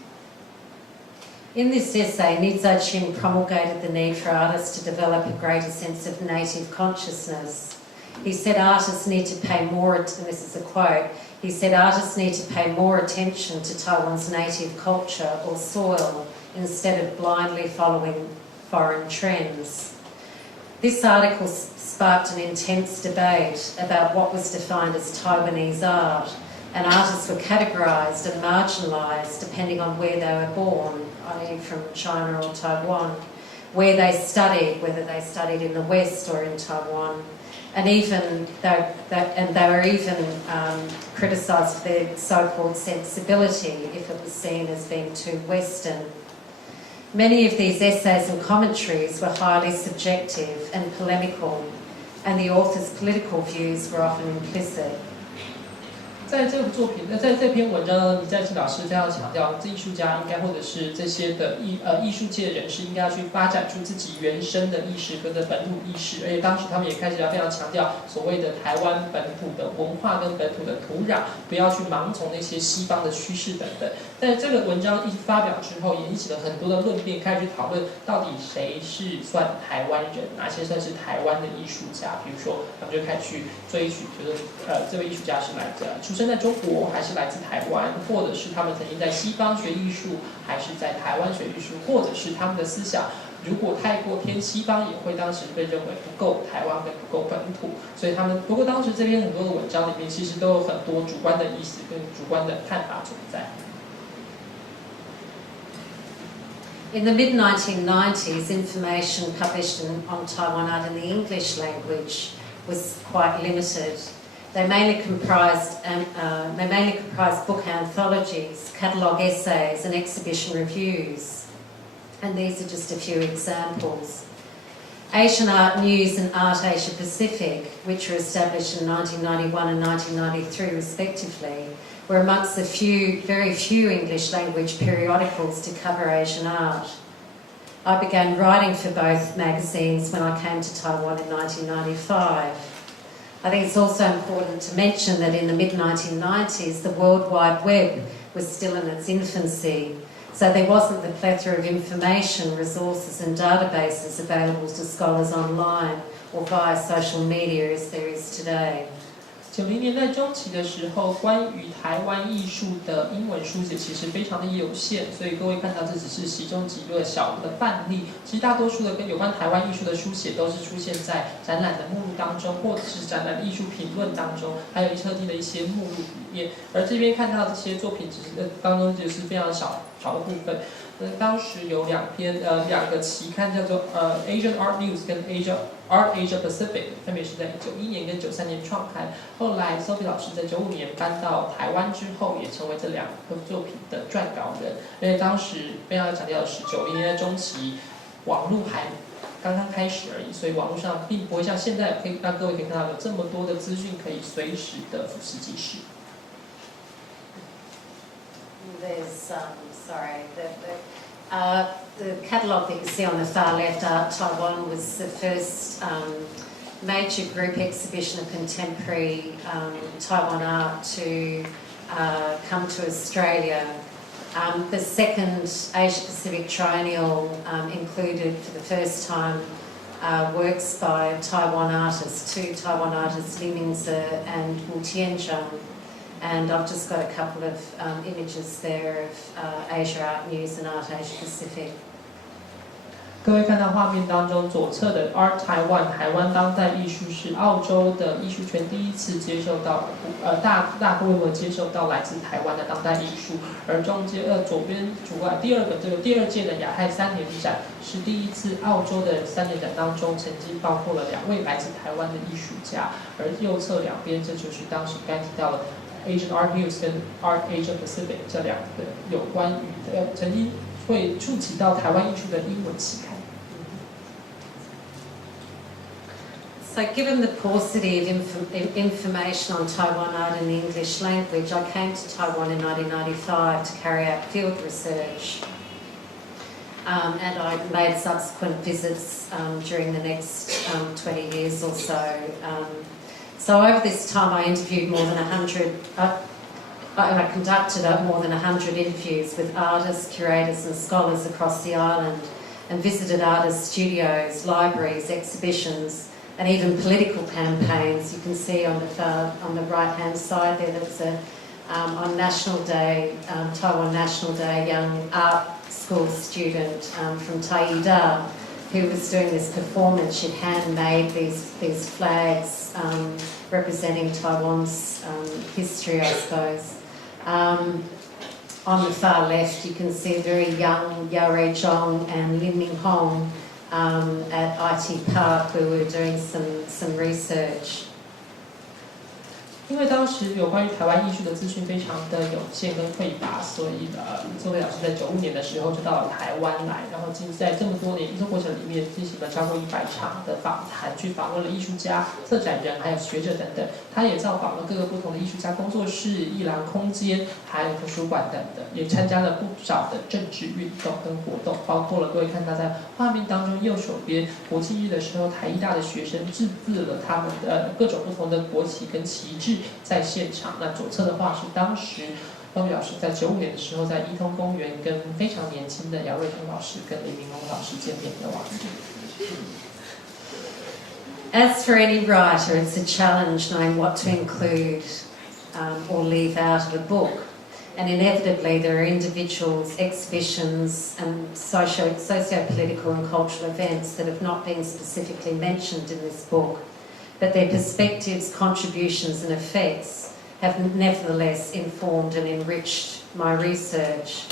In this essay, Ni Zai-chin promulgated the need for artists to develop a greater sense of native consciousness. He said artists need to pay more, and this is a quote, he said artists need to pay more attention to Taiwan's native culture or soil instead of blindly following foreign trends. This article sparked an intense debate about what was defined as Taiwanese art, and artists were categorised and marginalised depending on where they were born, i.e. from China or Taiwan, where they studied, whether they studied in the West or in Taiwan. And they were even criticised for their so-called sensibility if it was seen as being too Western. Many of these essays and commentaries were highly subjective and polemical, and the author's political views were often implicit. 在这部作品，在这篇文章呢，李在清老师非常强调，这艺术家应该或者是这些的艺术界人士应该要去发展出自己原生的意识跟的本土意识，而且当时他们也开始要非常强调所谓的台湾本土的文化跟本土的土壤，不要去盲从那些西方的趋势等等。但这个文章一发表之后，也引起了很多的论辩，开始去讨论到底谁是算台湾人，哪些算是台湾的艺术家。比如说，他们就开始去追寻，觉得这位艺术家是来自出生在中国，还是来自台湾，或者是他们曾经在西方学艺术，还是在台湾学艺术，或者是他们的思想如果太过偏西方，也会当时被认为不够台湾跟不够本土。所以他们不过当时这篇很多的文章里面，其实都有很多主观的意思跟主观的看法存在。In the mid-1990s, information published on Taiwan art in the English language was quite limited. They mainly comprised book anthologies, catalogue essays, and exhibition reviews. And these are just a few examples. Asian Art News and Art Asia Pacific, which were established in 1991 and 1993 respectively, were amongst the very few English language periodicals to cover Asian art. I began writing for both magazines when I came to Taiwan in 1995. I think it's also important to mention that in the mid-1990s, the World Wide Web was still in its infancy, so there wasn't the plethora of information, resources and databases available to scholars online or via social media as there is today. 90年代中期的时候，关于台湾艺术的英文书写其实非常的有限，所以各位看到这只是其中几个小的范例。其实大多数的跟有关台湾艺术的书写都是出现在展览的目录当中，或者是展览的艺术评论当中，还有特定的一些目录里面。而这边看到这些作品，只是当中只是非常少的部分。当时有两个期刊叫做Asian Art News 跟 Art Asia Pacific， 分别是在91年跟93年创刊。后来 Sophie 老师在95年搬到台湾之后，也成为这两个作品的撰稿人。因为当时非常强调的是90年代中期，网络还刚刚开始而已，所以网络上并不会像现在可以让各位可以看到有这么多的资讯可以随时的俯拾即是。There's, the catalogue that you see on the far left, Art Taiwan, was the first major group exhibition of contemporary Taiwan art to come to Australia. The second Asia Pacific Triennial included for the first time works by Taiwan artists, two Taiwan artists, Li Mingzi and Wu Tianzhang. And I've just got a couple of images there of Asia Art News and Art Asia Pacific. 各位看到画面当中左侧的 Art Taiwan 台湾当代艺术是澳洲的艺术圈第一次接受到大规模接受到来自台湾的当代艺术，而中间左边主外第二届的亚太3年展是第一次澳洲的3年展当中曾经包括了2位来自台湾的艺术家，而右侧两边这就是当时刚提到的 Asian Art News 跟 Art Asia Pacific 这两个有关于曾经会触及到台湾艺术的英文期刊。So given the paucity of information on Taiwan art in the English language, I came to Taiwan in 1995 to carry out field research. And I made subsequent visits during the next 20 years or so. So over this time I interviewed more than 100, I conducted more than 100 interviews with artists, curators and scholars across the island and visited artists' studios, libraries, exhibitions and even political campaigns. You can see on the right-hand side there was on National Day, Taiwan National Day, young art school student from Taida who was doing this performance. She'd handmade these flags representing Taiwan's history, I suppose. On the far left you can see a very young Yao Rei Zhong and Lin Ming Hong at IT Park who were doing some research. 因为当时有关于台湾艺术的资讯非常的有限跟匮乏，所以作为老师在95年的时候就到了台湾来，然后在这么多年研究过程里面进行了超过100场的访谈，去访问了艺术家、策展人还有学者等等。他也造访了各个不同的艺术家工作室、艺廊空间，还有图书馆等等，也参加了不少的政治运动跟活动，包括了各位看到在画面当中右手边国庆日的时候，台艺大的学生制字了他们的各种不同的国旗跟旗帜。在现场，那左侧的话是当时方宇老师在95年的时候，在一通公园跟非常年轻的姚瑞彤老师跟林明龙老师见面的网址。As for any writer, it's a challenge knowing what to include or leave out of a book. And inevitably there are individuals, exhibitions and socio-political and cultural events that have not been specifically mentioned in this book. But their perspectives, contributions and effects have nevertheless informed and enriched my research.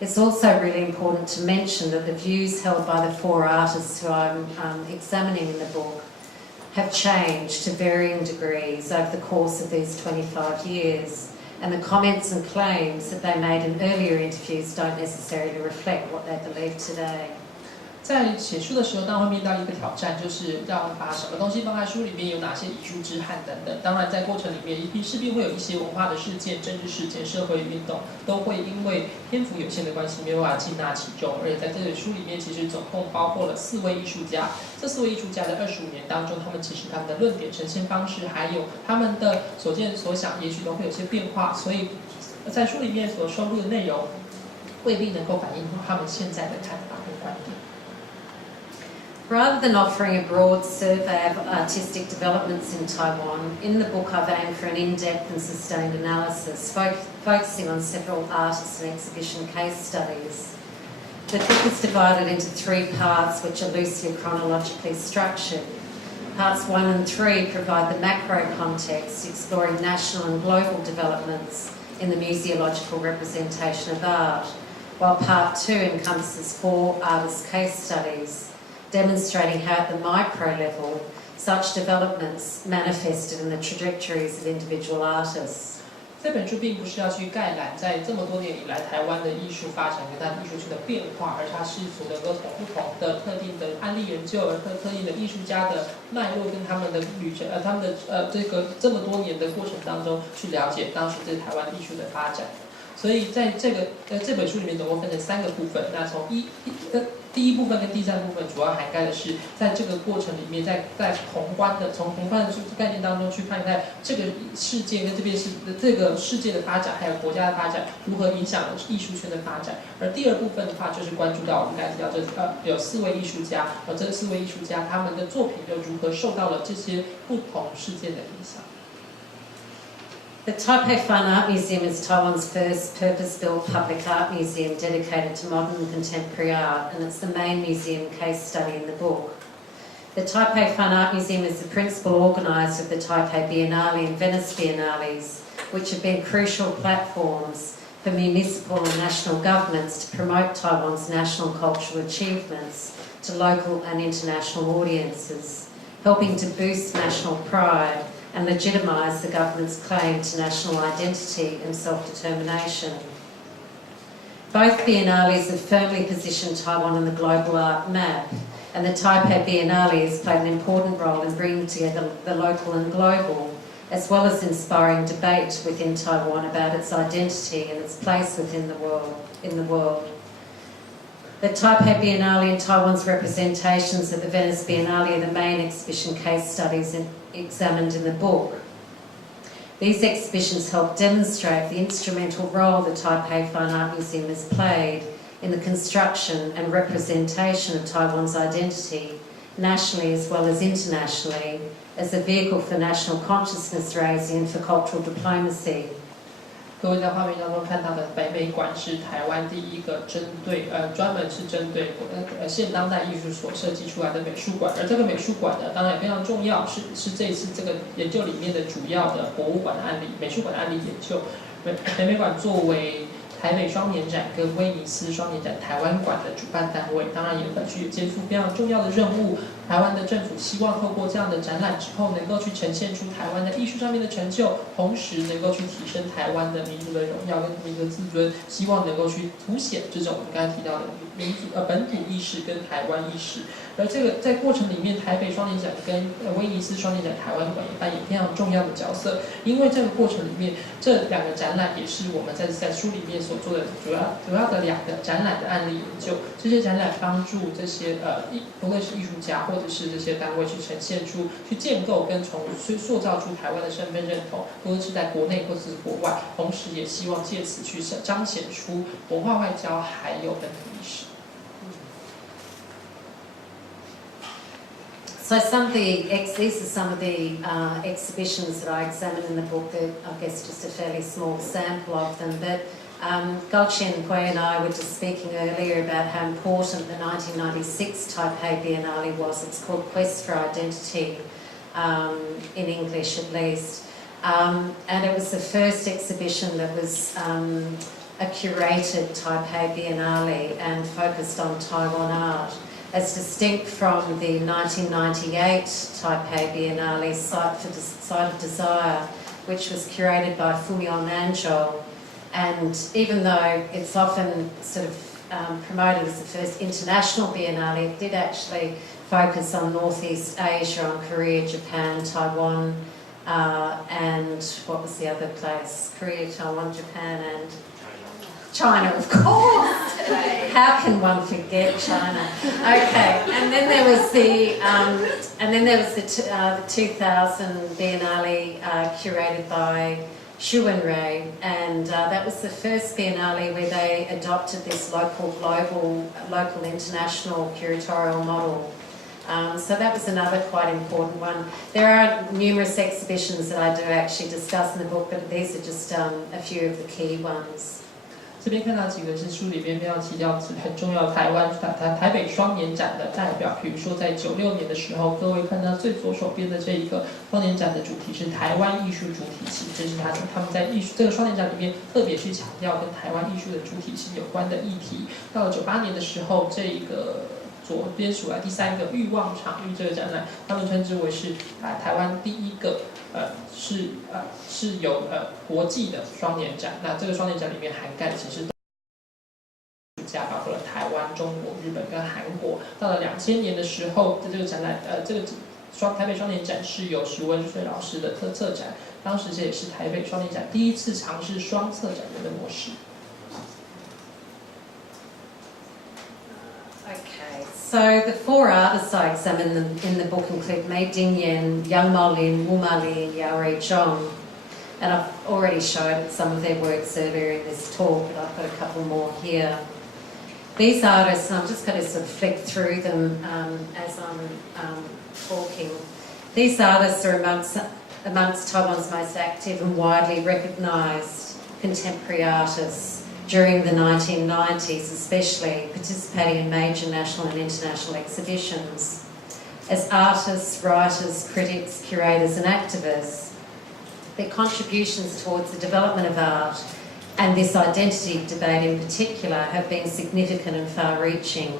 It's also really important to mention that the views held by the 4 artists who I'm examining in the book have changed to varying degrees over the course of these 25 years, and the comments and claims that they made in earlier interviews don't necessarily reflect what they believe today. 在写书的时候，当然会面到一个挑战，就是要把什么东西放在书里面，有哪些遗书之憾等等。当然，在过程里面势必会有一些文化的事件、政治事件、社会运动，都会因为篇幅有限的关系，没有办法尽纳其中。而且在这本书里面，其实总共包括了4位艺术家。这4位艺术家的25年当中，他们其实他们的论点、呈现方式，还有他们的所见所想，也许都会有些变化。所以在书里面所收录的内容，未必能够反映出他们现在的看法和观点。Rather than offering a broad survey of artistic developments in Taiwan, in the book I've aimed for an in-depth and sustained analysis, focusing on several artists and exhibition case studies. The book is divided into 3 parts which are loosely chronologically structured. Parts 1 and 3 provide the macro context, exploring national and global developments in the museological representation of art, while Part 2 encompasses 4 artist case studies, demonstrating how at the micro level such developments manifested in the trajectories of individual artists. 这本书并不是要去概览在这么多年以来台湾的艺术发展跟它的艺术圈的变化，而它是所能够从不同的特定的案例研究，而特定的艺术家的脉络跟他们的旅程，他们的这么多年的过程当中去了解当时对台湾艺术的发展。所以在这本书里面总共分成3个部分。那从第一部分跟第3部分主要涵盖的是在这个过程里面，在从宏观的概念当中去看待这个世界跟这个世界的发展，还有国家的发展如何影响了艺术圈的发展。而第2部分的话，就是关注到我们刚才提到有4位艺术家，而这4位艺术家他们的作品又如何受到了这些不同事件的影响。The Taipei Fine Art Museum is Taiwan's first purpose-built public art museum dedicated to modern and contemporary art, and it's the main museum case study in the book. The Taipei Fine Art Museum is the principal organiser of the Taipei Biennale and Venice Biennales, which have been crucial platforms for municipal and national governments to promote Taiwan's national cultural achievements to local and international audiences, helping to boost national pride and legitimise the government's claim to national identity and self-determination. Both biennales have firmly positioned Taiwan on the global art map, and the Taipei Biennale has played an important role in bringing together the local and global, as well as inspiring debate within Taiwan about its identity and its place within the world. The Taipei Biennale and Taiwan's representations at the Venice Biennale are the main exhibition case studies examined in the book. These exhibitions help demonstrate the instrumental role the Taipei Fine Art Museum has played in the construction and representation of Taiwan's identity, nationally as well as internationally, as a vehicle for national consciousness raising and for cultural diplomacy. 各位在画面当中看到的北美馆是台湾第一个专门是针对现当代艺术所设计出来的美术馆，而这个美术馆呢，当然也非常重要，是这一次这个研究里面的主要的博物馆的案例、美术馆的案例研究。北美馆作为台北双年展跟威尼斯双年展台湾馆的主办单位，当然也肩负非常重要的任务。台湾的政府希望透过这样的展览之后，能够去呈现出台湾的艺术上面的成就，同时能够去提升台湾的民族的荣耀跟民族的自尊，希望能够去凸显这种我们刚才提到的本土意识跟台湾意识。而这个在过程里面，台北双年展跟威尼斯双年展台湾馆也扮演非常重要的角色，因为这个过程里面，这两个展览也是我们在书里面所做的主要的两个展览的案例研究。这些展览帮助这些不论是艺术家或者是这些单位去呈现出、去建构跟塑造出台湾的身份认同，无论是在国内或者是国外，同时也希望借此去彰显出文化外交还有本土意识。So these are some of the exhibitions that I examined in the book. That I guess just a fairly small sample of them. But Gulchen Hui and I were just speaking earlier about how important the 1996 Taipei Biennale was. It's called Quest for Identity, in English at least. And it was the first exhibition that was a curated Taipei Biennale and focused on Taiwan art, as distinct from the 1998 Taipei Biennale Site of Desire, which was curated by Fumion Nanzhou. And even though it's often sort of promoted as the first international biennale, it did actually focus on Northeast Asia, on Korea, Japan, Taiwan, and what was the other place? Korea, Taiwan, Japan, and China, of course. How can one forget China? Okay, and then there was the 2000 Biennale curated by Xuanrei, and that was the first Biennale where they adopted this local international curatorial model. So that was another quite important one. There are numerous exhibitions that I do actually discuss in the book, but these are just a few of the key ones. 这边看到几个是书里面非常提到很重要台北双年展的代表，比如说在96年的时候，各位看到最左手边的这一个双年展的主题是台湾艺术主体性，这是他们在这个双年展里面特别去强调跟台湾艺术的主体性有关的议题。到了98年的时候，这个左边数来第三个欲望场域这个展览，他们称之为是台湾第一个是有国际的双年展。那这个双年展里面涵盖的其实艺术家包括了台湾、中国、日本跟韩国。到了2000年的时候，这个展览这个台北双年展是由石文水老师的策展，当时这也是台北双年展第一次尝试双策展人的模式。So the four artists I examined in the book include Mei Dingyan, Yang Molin, Wu Mali, and Yao Rui Zhong. And I've already showed some of their works earlier in this talk, but I've got a couple more here. These artists, and I'm just going to sort of flick through them as I'm talking. These artists are amongst Taiwan's most active and widely recognised contemporary artists during the 1990s, especially participating in major national and international exhibitions. As artists, writers, critics, curators and activists, their contributions towards the development of art and this identity debate in particular have been significant and far-reaching.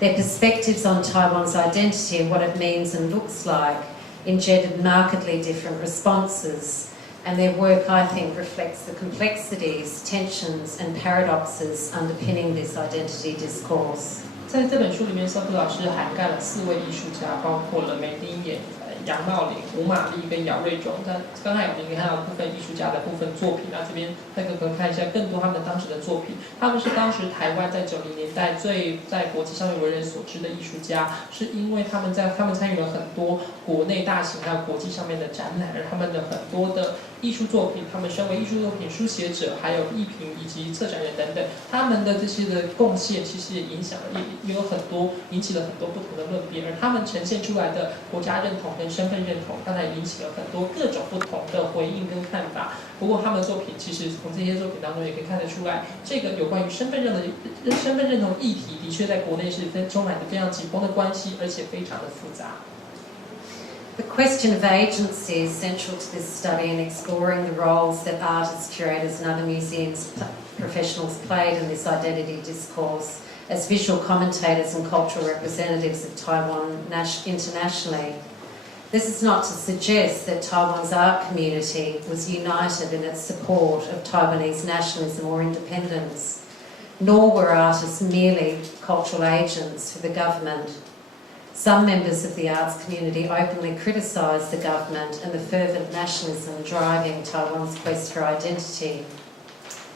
Their perspectives on Taiwan's identity and what it means and looks like engendered markedly different responses, and their work, I think, reflects the complexities, tensions and paradoxes underpinning this identity discourse. 在这本书里面，Sophie老师涵盖了4位艺术家，包括了梅丁眼、杨茂林、吴玛丽跟姚瑞忠。刚才有看到部分艺术家的部分作品，那这边再可以看一下更多他们当时的作品。他们是当时台湾在90年代最在国际上面为人所知的艺术家，是因为他们参与了很多国内大型还有国际上面的展览，而他们的很多的艺术作品，他们身为艺术作品书写者，还有艺评以及策展人等等，他们的这些的贡献，其实也影响了，也有很多引起了很多不同的论辩，而他们呈现出来的国家认同跟身份认同，当然引起了很多各种不同的回应跟看法。不过他们的作品，其实从这些作品当中也可以看得出来，这个有关于身份认同议题，的确在国内是充满着非常紧绷的关系，而且非常的复杂。The question of agency is central to this study in exploring the roles that artists, curators and other museums professionals played in this identity discourse as visual commentators and cultural representatives of Taiwan internationally. This is not to suggest that Taiwan's art community was united in its support of Taiwanese nationalism or independence, nor were artists merely cultural agents for the government. Some members of the arts community openly criticised the government and the fervent nationalism driving Taiwan's quest for identity.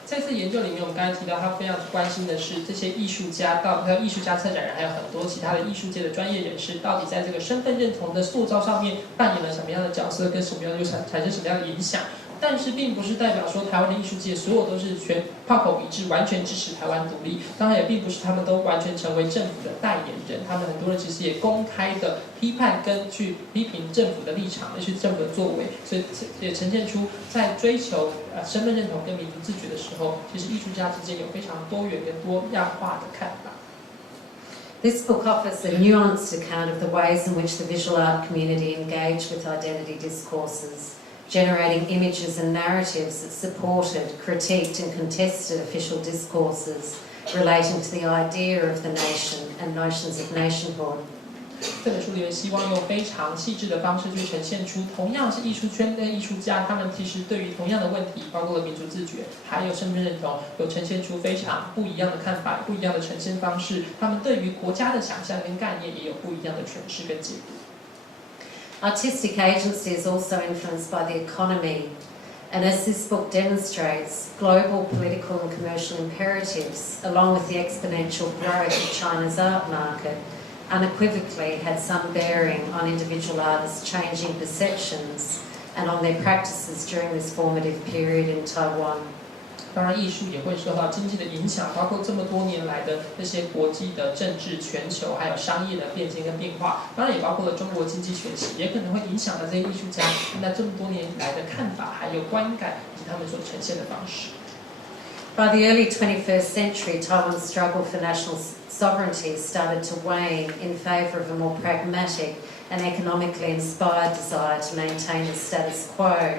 在这研究里面，我们刚才提到，他非常关心的是这些艺术家，还有艺术家、策展人，还有很多其他的艺术界的专业人士，到底在这个身份认同的塑造上面扮演了什么样的角色，跟什么样的产生什么样的影响。但是并不是代表说台湾的艺术界所有都是全炮口一致，完全支持台湾独立。当然也并不是他们都完全成为政府的代言人，他们很多人其实也公开的批判跟去批评政府的立场，也是政府的作为，所以也呈现出在追求身份认同跟民族自觉的时候，其实艺术家之间有非常多元跟多样化的看法。This book offers a nuanced account of the ways in which the visual art community engaged with identity discourses, generating images and narratives that supported, critiqued and contested official discourses relating to the idea of the nation and notions of nationhood. 这本书里面希望用非常细致的方式去呈现出，同样是艺术圈的艺术家，他们其实对于同样的问题，包括了民族自觉，还有身份认同，有呈现出非常不一样的看法，不一样的呈现方式。他们对于国家的想象跟概念也有不一样的诠释跟解读。Artistic agency is also influenced by the economy, and as this book demonstrates, global political and commercial imperatives, along with the exponential growth of China's art market, unequivocally had some bearing on individual artists' changing perceptions and on their practices during this formative period in Taiwan. 当然，艺术也会受到经济的影响，包括这么多年来的这些国际的政治、全球还有商业的变迁跟变化，当然也包括了中国经济崛起，也可能会影响了这些艺术家在这么多年来的看法，还有观感以及他们所呈现的方式。By the early 21st century, Taiwan's struggle for national sovereignty started to wane in favour of a more pragmatic and economically inspired desire to maintain the status quo.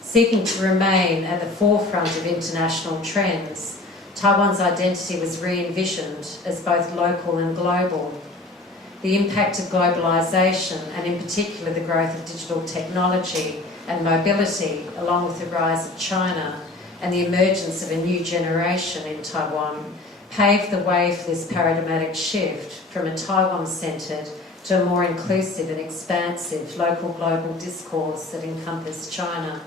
Seeking to remain at the forefront of international trends, Taiwan's identity was re-envisioned as both local and global. The impact of globalisation, and in particular the growth of digital technology and mobility, along with the rise of China and the emergence of a new generation in Taiwan, paved the way for this paradigmatic shift from a Taiwan-centred to a more inclusive and expansive local global discourse that encompassed China.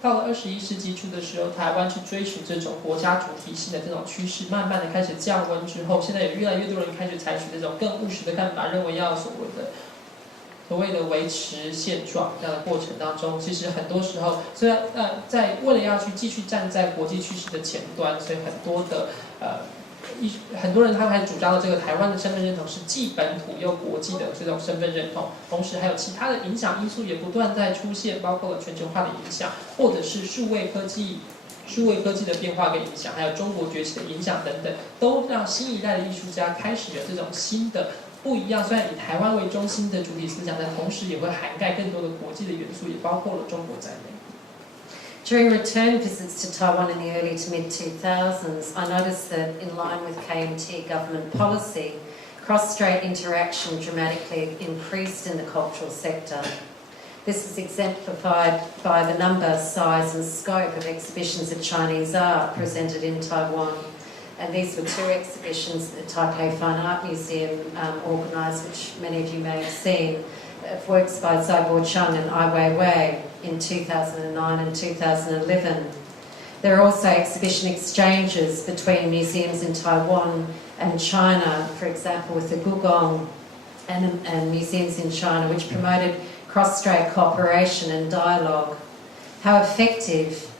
到了21世纪初的时候，台湾去追寻这种国家主体性的这种趋势，慢慢的开始降温之后，现在有越来越多人开始采取这种更务实的看法，认为要所谓的维持现状这样的过程当中，其实很多时候虽然在为了要去继续站在国际趋势的前端，所以很多人他还主张了这个台湾的身份认同是既本土又国际的这种身份认同，同时还有其他的影响因素也不断在出现，包括了全球化的影响，或者是数位科技的变化跟影响，还有中国崛起的影响等等，都让新一代的艺术家开始有这种新的不一样，虽然以台湾为中心的主体思想，但同时也会涵盖更多的国际的元素，也包括了中国在内。During return visits to Taiwan in the early to mid-2000s, I noticed that in line with KMT government policy, cross-strait interaction dramatically increased in the cultural sector. This is exemplified by the number, size and scope of exhibitions of Chinese art presented in Taiwan. And these were two exhibitions that the Taipei Fine Art Museum organised, which many of you may have seen, of works by Zaibo Chung and Ai Weiwei in 2009 and 2011. There are also exhibition exchanges between museums in Taiwan and China, for example with the Gugong and museums in China, which promoted cross-strait cooperation and dialogue. How effective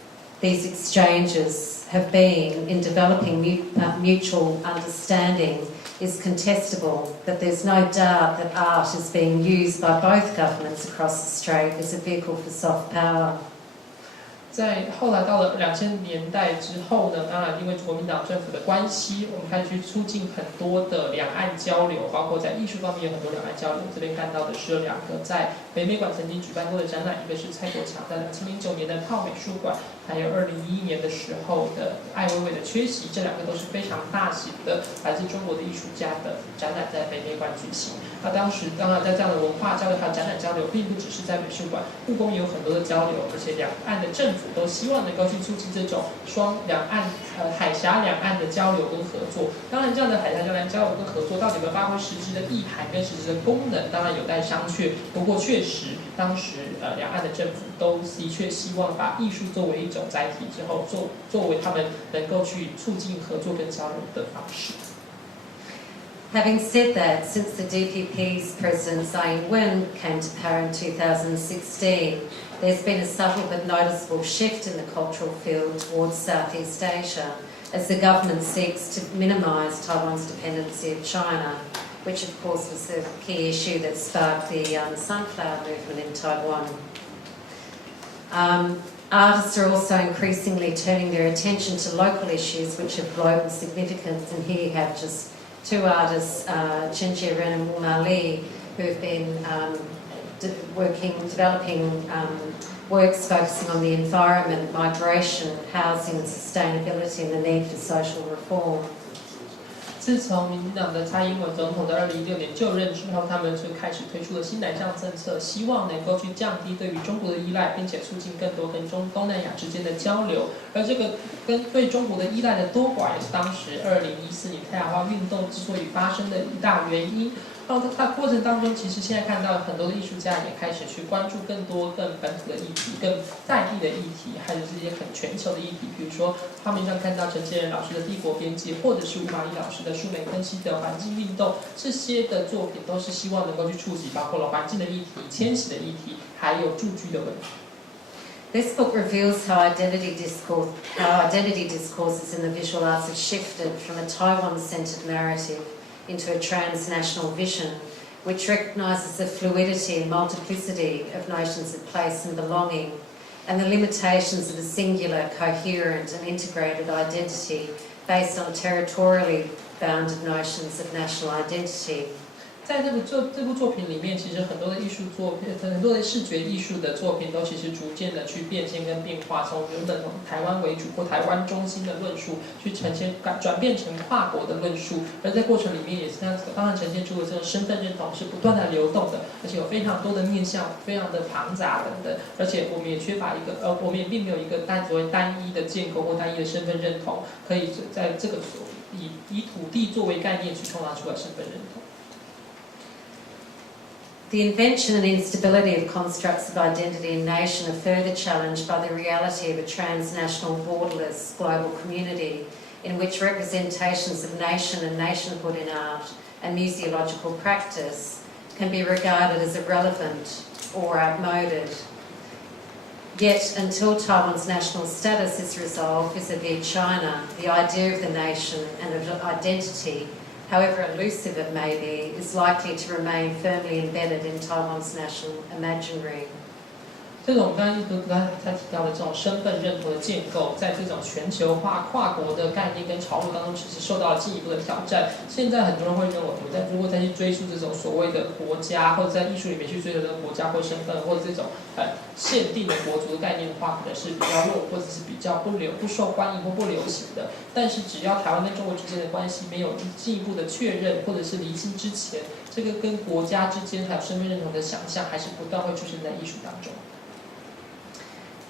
these exchanges have been in developing mutual understanding is contestable, but there's no doubt that art is being used by both governments across the strait as a vehicle for soft power. 在后来到了2000年代之后呢，当然因为国民党政府的关系，我们开始去促进很多的两岸交流，包括在艺术方面有很多两岸交流。这边看到的是有2个在北美馆曾经举办过的展览，一个是蔡国强在2009年的泡美术馆，还有2011年的时候的艾薇薇的缺席，这2个都是非常大型的来自中国的艺术家的展览在北美馆举行。那当时当然在这样的文化交流还有展览交流，并不只是在美术馆，故宫也有很多的交流，而且两岸的政府都希望能够去促进这种海峡两岸的交流跟合作。当然，这样的海峡两岸交流跟合作到底有没有发挥实质的意涵跟实质的功能，当然有待商榷。不过确实，当时两岸的政府都的确希望把艺术作为一种载体之后，作为他们能够去促进合作跟交流的方式。Having said that, since the DPP's President Tsai Ing-wen came to power in 2016, there's been a subtle but noticeable shift in the cultural field towards Southeast Asia, as the government seeks to minimise Taiwan's dependency of China, which of course was the key issue that sparked the sunflower movement in Taiwan. Artists are also increasingly turning their attention to local issues which have global significance, and here you have just 2 artists, Chen Jie-ren and Wu Ma-li, who have been developing works focusing on the environment, migration, housing and sustainability, and the need for social reform. 自从民进党的蔡英文总统在2016年就任之后，他们就开始推出了新南向政策，希望能够去降低对于中国的依赖，并且促进更多跟东南亚之间的交流。而这个跟对中国的依赖的多寡，也是当时2014年太阳花运动之所以发生的一大原因。然后在过程当中，其实现在看到很多的艺术家也开始去关注更多更本土的议题、更在地的议题，还有这些很全球的议题。比如说画面上看到陈建仁老师的《帝国边界》，或者是吴玛丽老师的数美分析的环境运动，这些的作品都是希望能够去触及包括了环境的议题、迁徙的议题，还有住居的问题。This book reveals how identity discourses in the visual arts have shifted from a Taiwan-centred narrative into a transnational vision, which recognises the fluidity and multiplicity of notions of place and belonging, and the limitations of a singular, coherent and integrated identity based on territorially bounded notions of national identity. 在这部作品里面，其实很多的艺术作品，很多的视觉艺术的作品都其实逐渐的去变迁跟变化，从原本从台湾为主或台湾中心的论述，去呈现转变成跨国的论述。而在过程里面，也是当然呈现出了这种身份认同是不断的流动的，而且有非常多的面向，非常的庞杂等等。而且我们也缺乏一个我们也并没有一个所谓单一的建构或单一的身份认同，可以在这个以土地作为概念去创造出来身份认同。The invention and instability of constructs of identity and nation are further challenged by the reality of a transnational borderless global community in which representations of nation and nationhood in art and museological practice can be regarded as irrelevant or outmoded. Yet, until Taiwan's national status is resolved vis-à-vis China, the idea of the nation and of identity, however elusive it may be, is likely to remain firmly embedded in Taiwan's national imaginary. 这种刚才提到的这种身份认同的建构，在这种全球化、跨国的概念跟潮流当中，其实受到了进一步的挑战。现在很多人会认为，我们如果再去追溯这种所谓的国家，或者在艺术里面去追求这个国家或身份，或者这种限定的国族的概念的话，可能是比较弱，或者是比较不受欢迎或不流行的。但是只要台湾跟中国之间的关系没有进一步的确认或者是厘清之前，这个跟国家之间还有身份认同的想象，还是不断会出现在艺术当中。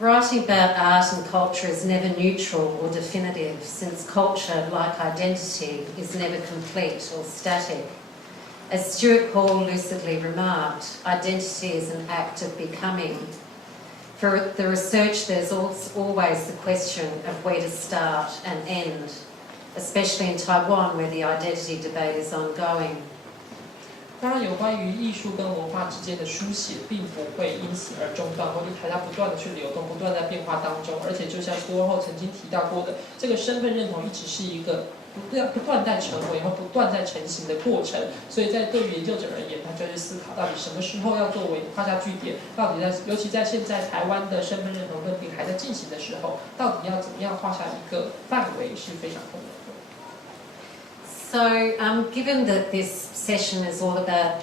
Writing about art and culture is never neutral or definitive, since culture, like identity, is never complete or static. As Stuart Hall lucidly remarked, identity is an act of becoming. For the research, there's always the question of where to start and end, especially in Taiwan, where the identity debate is ongoing. 当然，有关于艺术跟文化之间的书写，并不会因此而中断，或者它不断的去流动，不断在变化当中。而且，就像多后曾经提到过的，这个身份认同一直是一个不断在成为和不断在成型的过程。所以在对于研究者而言，他就会思考到底什么时候要作为画下句点，到底尤其在现在台湾的身份认同认定还在进行的时候，到底要怎么样画下一个范围是非常重要的。So, given that this session is all about,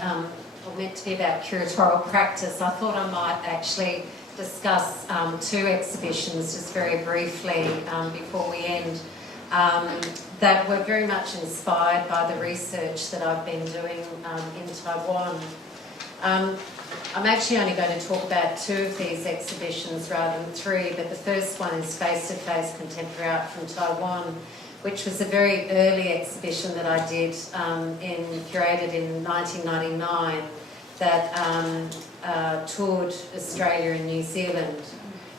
or meant to be about curatorial practice, I thought I might actually discuss two exhibitions just very briefly before we end that were very much inspired by the research that I've been doing in Taiwan. I'm actually only going to talk about two of these exhibitions rather than three, but the first one is Face-to-Face Contemporary Art from Taiwan, which was a very early exhibition that I did, curated in 1999, that toured Australia and New Zealand.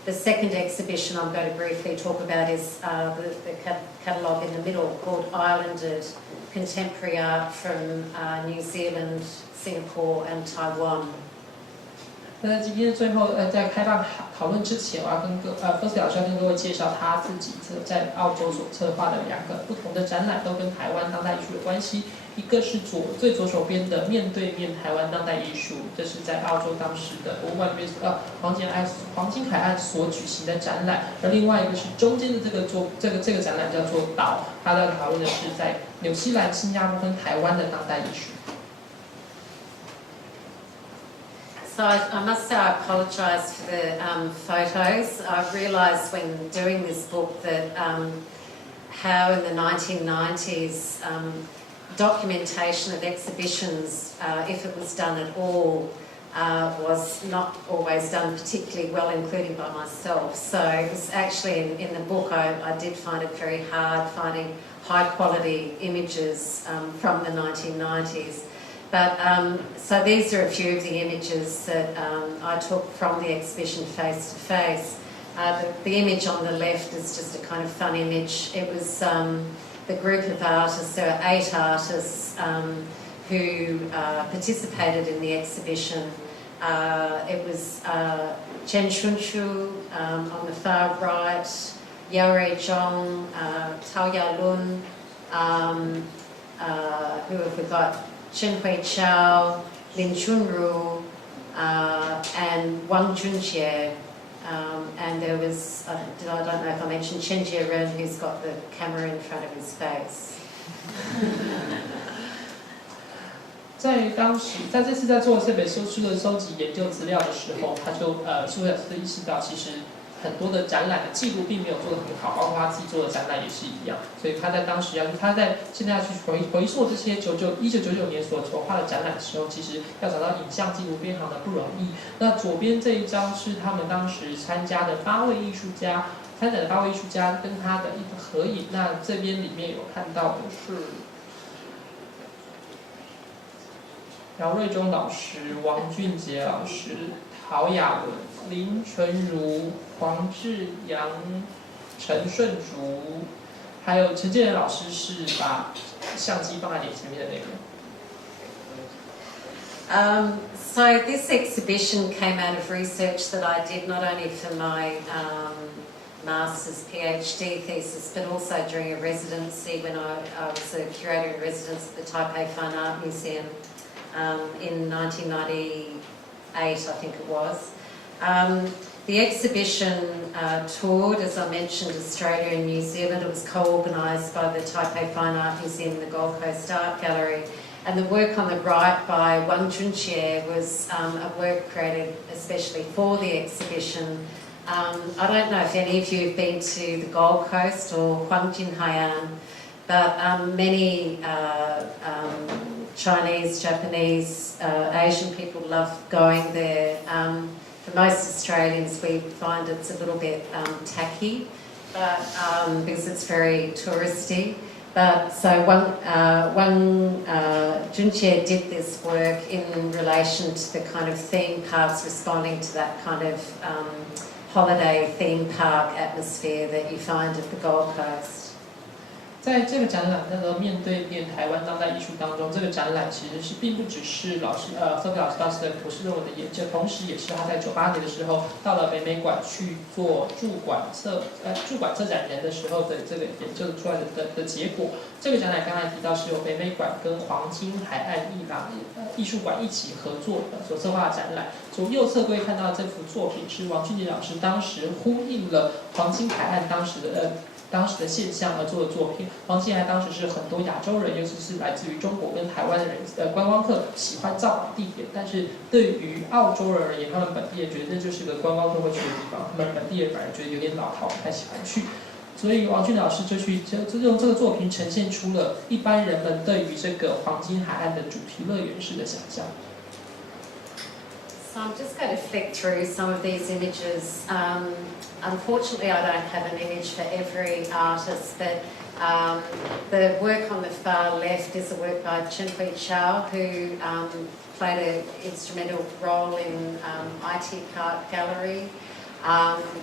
The second exhibition I'm going to briefly talk about is the catalogue in the middle called Islanded Contemporary Art from New Zealand, Singapore and Taiwan. 那在今天最后，在开放讨论之前，我要跟Sophie老师要跟各位介绍他自己在澳洲所策划的两个不同的展览，都跟台湾当代艺术有关系。一个是最左手边的面对面台湾当代艺术，这是在澳洲当时的博物馆里面黄金海岸所举行的展览，而另外一个是中间的这个展览叫做岛，它在讨论的是在纽西兰、新加坡跟台湾的当代艺术。So I must say I apologise for the photos. I realised when doing this book that how in the 1990s documentation of exhibitions, if it was done at all, was not always done particularly well, including by myself. So it was actually in the book I did find it very hard finding high quality images from the 1990s. But so these are a few of the images that I took from the exhibition Face to Face. The image on the left is just a kind of fun image. It was the group of artists. There are 8 artists who participated in the exhibition. It was Chen Shunchu on the far right, Yao Rei Zhong, Tao Yalun, who have we got? Chen Hui Chao, Lin Chunru, and Wang Junjie. And there was, I don't know if I mentioned Chen Jieren, who's got the camera in front of his face. 在这次在做这本书的收集研究资料的时候，他就苏老师意识到，其实很多的展览的记录并没有做得很好，包括他自己做的展览也是一样。所以他在当时现在要去回溯这些1999年所筹划的展览的时候，其实要找到影像记录非常的不容易。那左边这一张是他们当时参展的8位艺术家跟他的一个合影。那这边里面有看到的是姚瑞忠老师、王俊杰老师、陶雅文、林纯如、黄志阳、陈顺竹，还有陈建仁老师是把相机放在脸前面的那个。So this exhibition came out of research that I did not only for my master's PhD thesis, but also during a residency when I was a curator in residence at the Taipei Fine Art Museum in 1998, I think it was. The exhibition toured, as I mentioned, Australia and New Zealand. It was co-organised by the Taipei Fine Art Museum and the Gold Coast Art Gallery. And the work on the right by Wang Junjie was a work created especially for the exhibition. I don't know if any of you have been to the Gold Coast or Huangjin Haiyan, but many Chinese, Japanese, Asian people love going there. For most Australians, we find it's a little bit tacky, but because it's very touristy. But so Wang Junjie did this work in relation to the kind of theme parks, responding to that kind of holiday theme park atmosphere that you find at the Gold Coast. 在这个展览面对面台湾当代艺术当中，这个展览其实是并不只是Sophie老师当时的博士论文的研究，同时也是他在98年的时候到了北美馆去做驻馆策展人的时候的这个研究出来的结果。这个展览刚才提到是由北美馆跟黄金海岸艺术馆一起合作所策划的展览。从右侧各位看到这幅作品是王俊杰老师当时呼应了黄金海岸当时的现象而做的作品。黄金海岸当时是很多亚洲人，尤其是来自于中国跟台湾的人观光客喜欢造访地点，但是对于澳洲人而言，他们本地人觉得那就是个观光客会去的地方，他们本地人反而觉得有点老套，不太喜欢去。所以王俊老师就用这个作品呈现出了一般人们对于这个黄金海岸的主题乐园式的想象。So I'm just going to flick through some of these images. Unfortunately, I don't have an image for every artist, but the work on the far left is a work by Chen Hui Chao, who played an instrumental role in IT Park Gallery,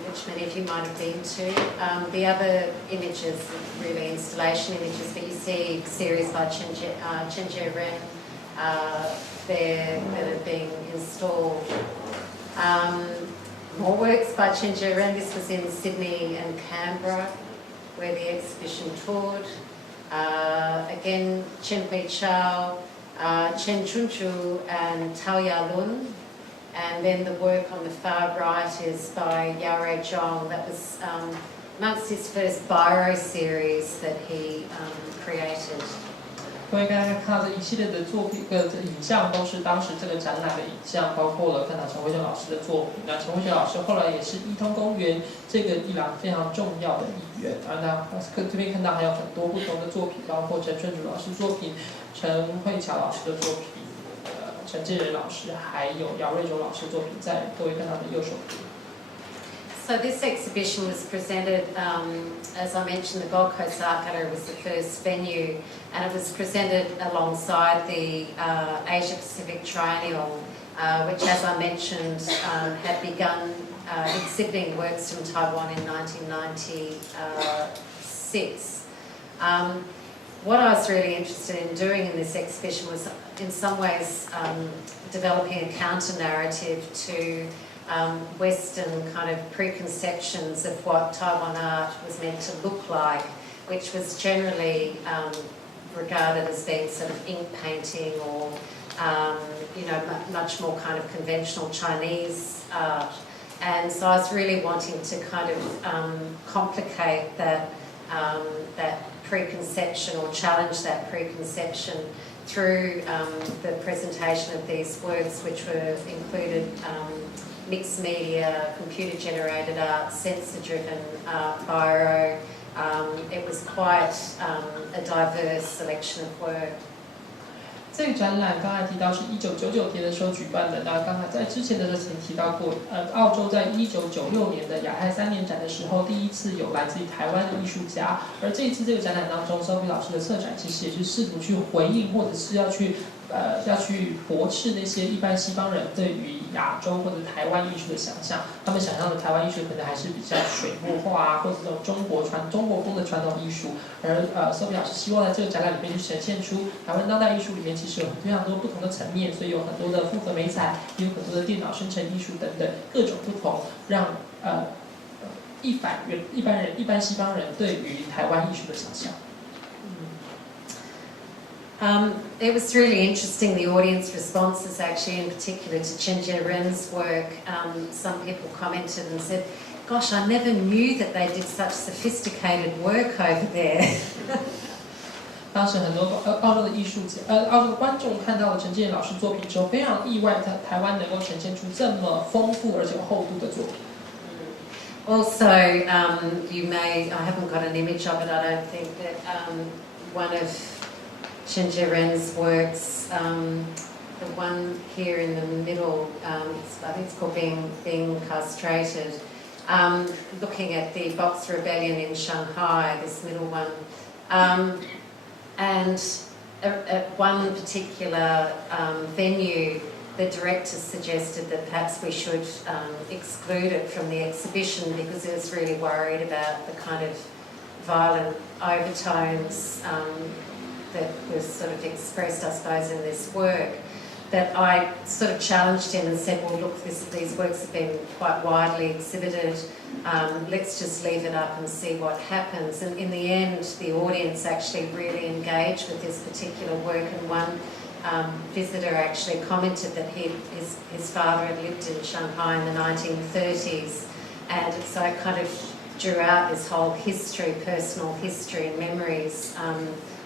which many of you might have been to. The other images are really installation images, but you see a series by Chen Jie Ren there that are being installed. More works by Chen Jie Ren. This was in Sydney and Canberra, where the exhibition toured. Again, Chen Hui Chao, Chen Chunchu and Tao Ya Lun. And then the work on the far right is by Yao Zhong. That was amongst his first Biro series that he created. 各位刚才看到这一系列的作品影像，都是当时这个展览的影像，包括了看到陈慧璇老师的作品。那陈慧璇老师后来也是一通公园这个艺廊非常重要的一员。那这边看到还有很多不同的作品，包括陈春竹老师作品、陈慧乔老师的作品、陈建仁老师，还有姚瑞洲老师作品，在各位看到的右手边。So this exhibition was presented, as I mentioned, the Gold Coast Art Gallery was the first venue, and it was presented alongside the Asia Pacific Triennial, which, as I mentioned, had begun exhibiting works from Taiwan in 1996. What I was really interested in doing in this exhibition was, in some ways, developing a counter-narrative to Western kind of preconceptions of what Taiwan art was meant to look like, which was generally regarded as being sort of ink painting or, much more kind of conventional Chinese art. And so I was really wanting to kind of complicate that preconception or challenge that preconception through the presentation of these works, which were included mixed media, computer-generated art, sensor-driven art, biro. It was quite a diverse selection of work. 这个展览刚才提到是1999年的时候举办的，那刚才在之前的时候提到过，澳洲在1996年的亚太3年展的时候，第一次有来自于台湾的艺术家，而这一次这个展览当中 ，Sophie 老师的策展其实也是试图去回应，或者是要去驳斥那些一般西方人对于亚洲或者台湾艺术的想象，他们想象的台湾艺术可能还是比较水墨画啊，或者这种中国风的传统艺术。而Sophie老师希望在这个展览里面去呈现出台湾当代艺术里面其实有非常多不同的层面，所以有很多的复合媒材，也有很多的电脑生成艺術等等各种不同，让一般西方人对于台湾艺术的想象。It was really interesting, the audience responses actually, in particular to Chen Jie Ren's work. Some people commented and said, "Gosh, I never knew that they did such sophisticated work over there." 当时很多澳洲的艺术家、澳洲的观众看到了陈建仁老师作品之后，非常意外，台湾能够呈现出这么丰富而且厚度的作品。Also, you may, I haven't got an image of it, I don't think, but one of Chen Jie Ren's works, the one here in the middle, I think it's called Being Castrated, looking at the Boxer Rebellion in Shanghai, this middle one. And at one particular venue, the director suggested that perhaps we should exclude it from the exhibition because he was really worried about the kind of violent overtones that were sort of expressed, I suppose, in this work, that I sort of challenged him and said, well, look, these works have been quite widely exhibited. Let's just leave it up and see what happens. And in the end, the audience actually really engaged with this particular work, and one visitor actually commented that his father had lived in Shanghai in the 1930s, and so I kind of drew out this whole history, personal history and memories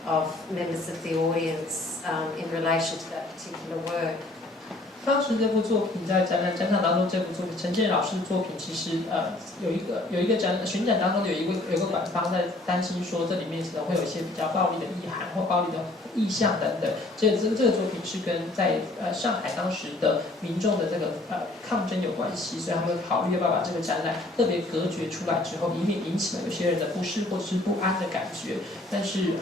of members of the audience in relation to that particular work. 当时这部作品在展场当中，这部作品陈建老师的作品，其实有一个巡展当中有一个馆方在担心说，这里面可能会有一些比较暴力的意涵或暴力的意象等等。这个作品是跟在上海当时的民众的这个抗争有关系，所以他们考虑要不要把这个展览特别隔绝出来之后，以免引起了有些人的不适或者是不安的感觉。但是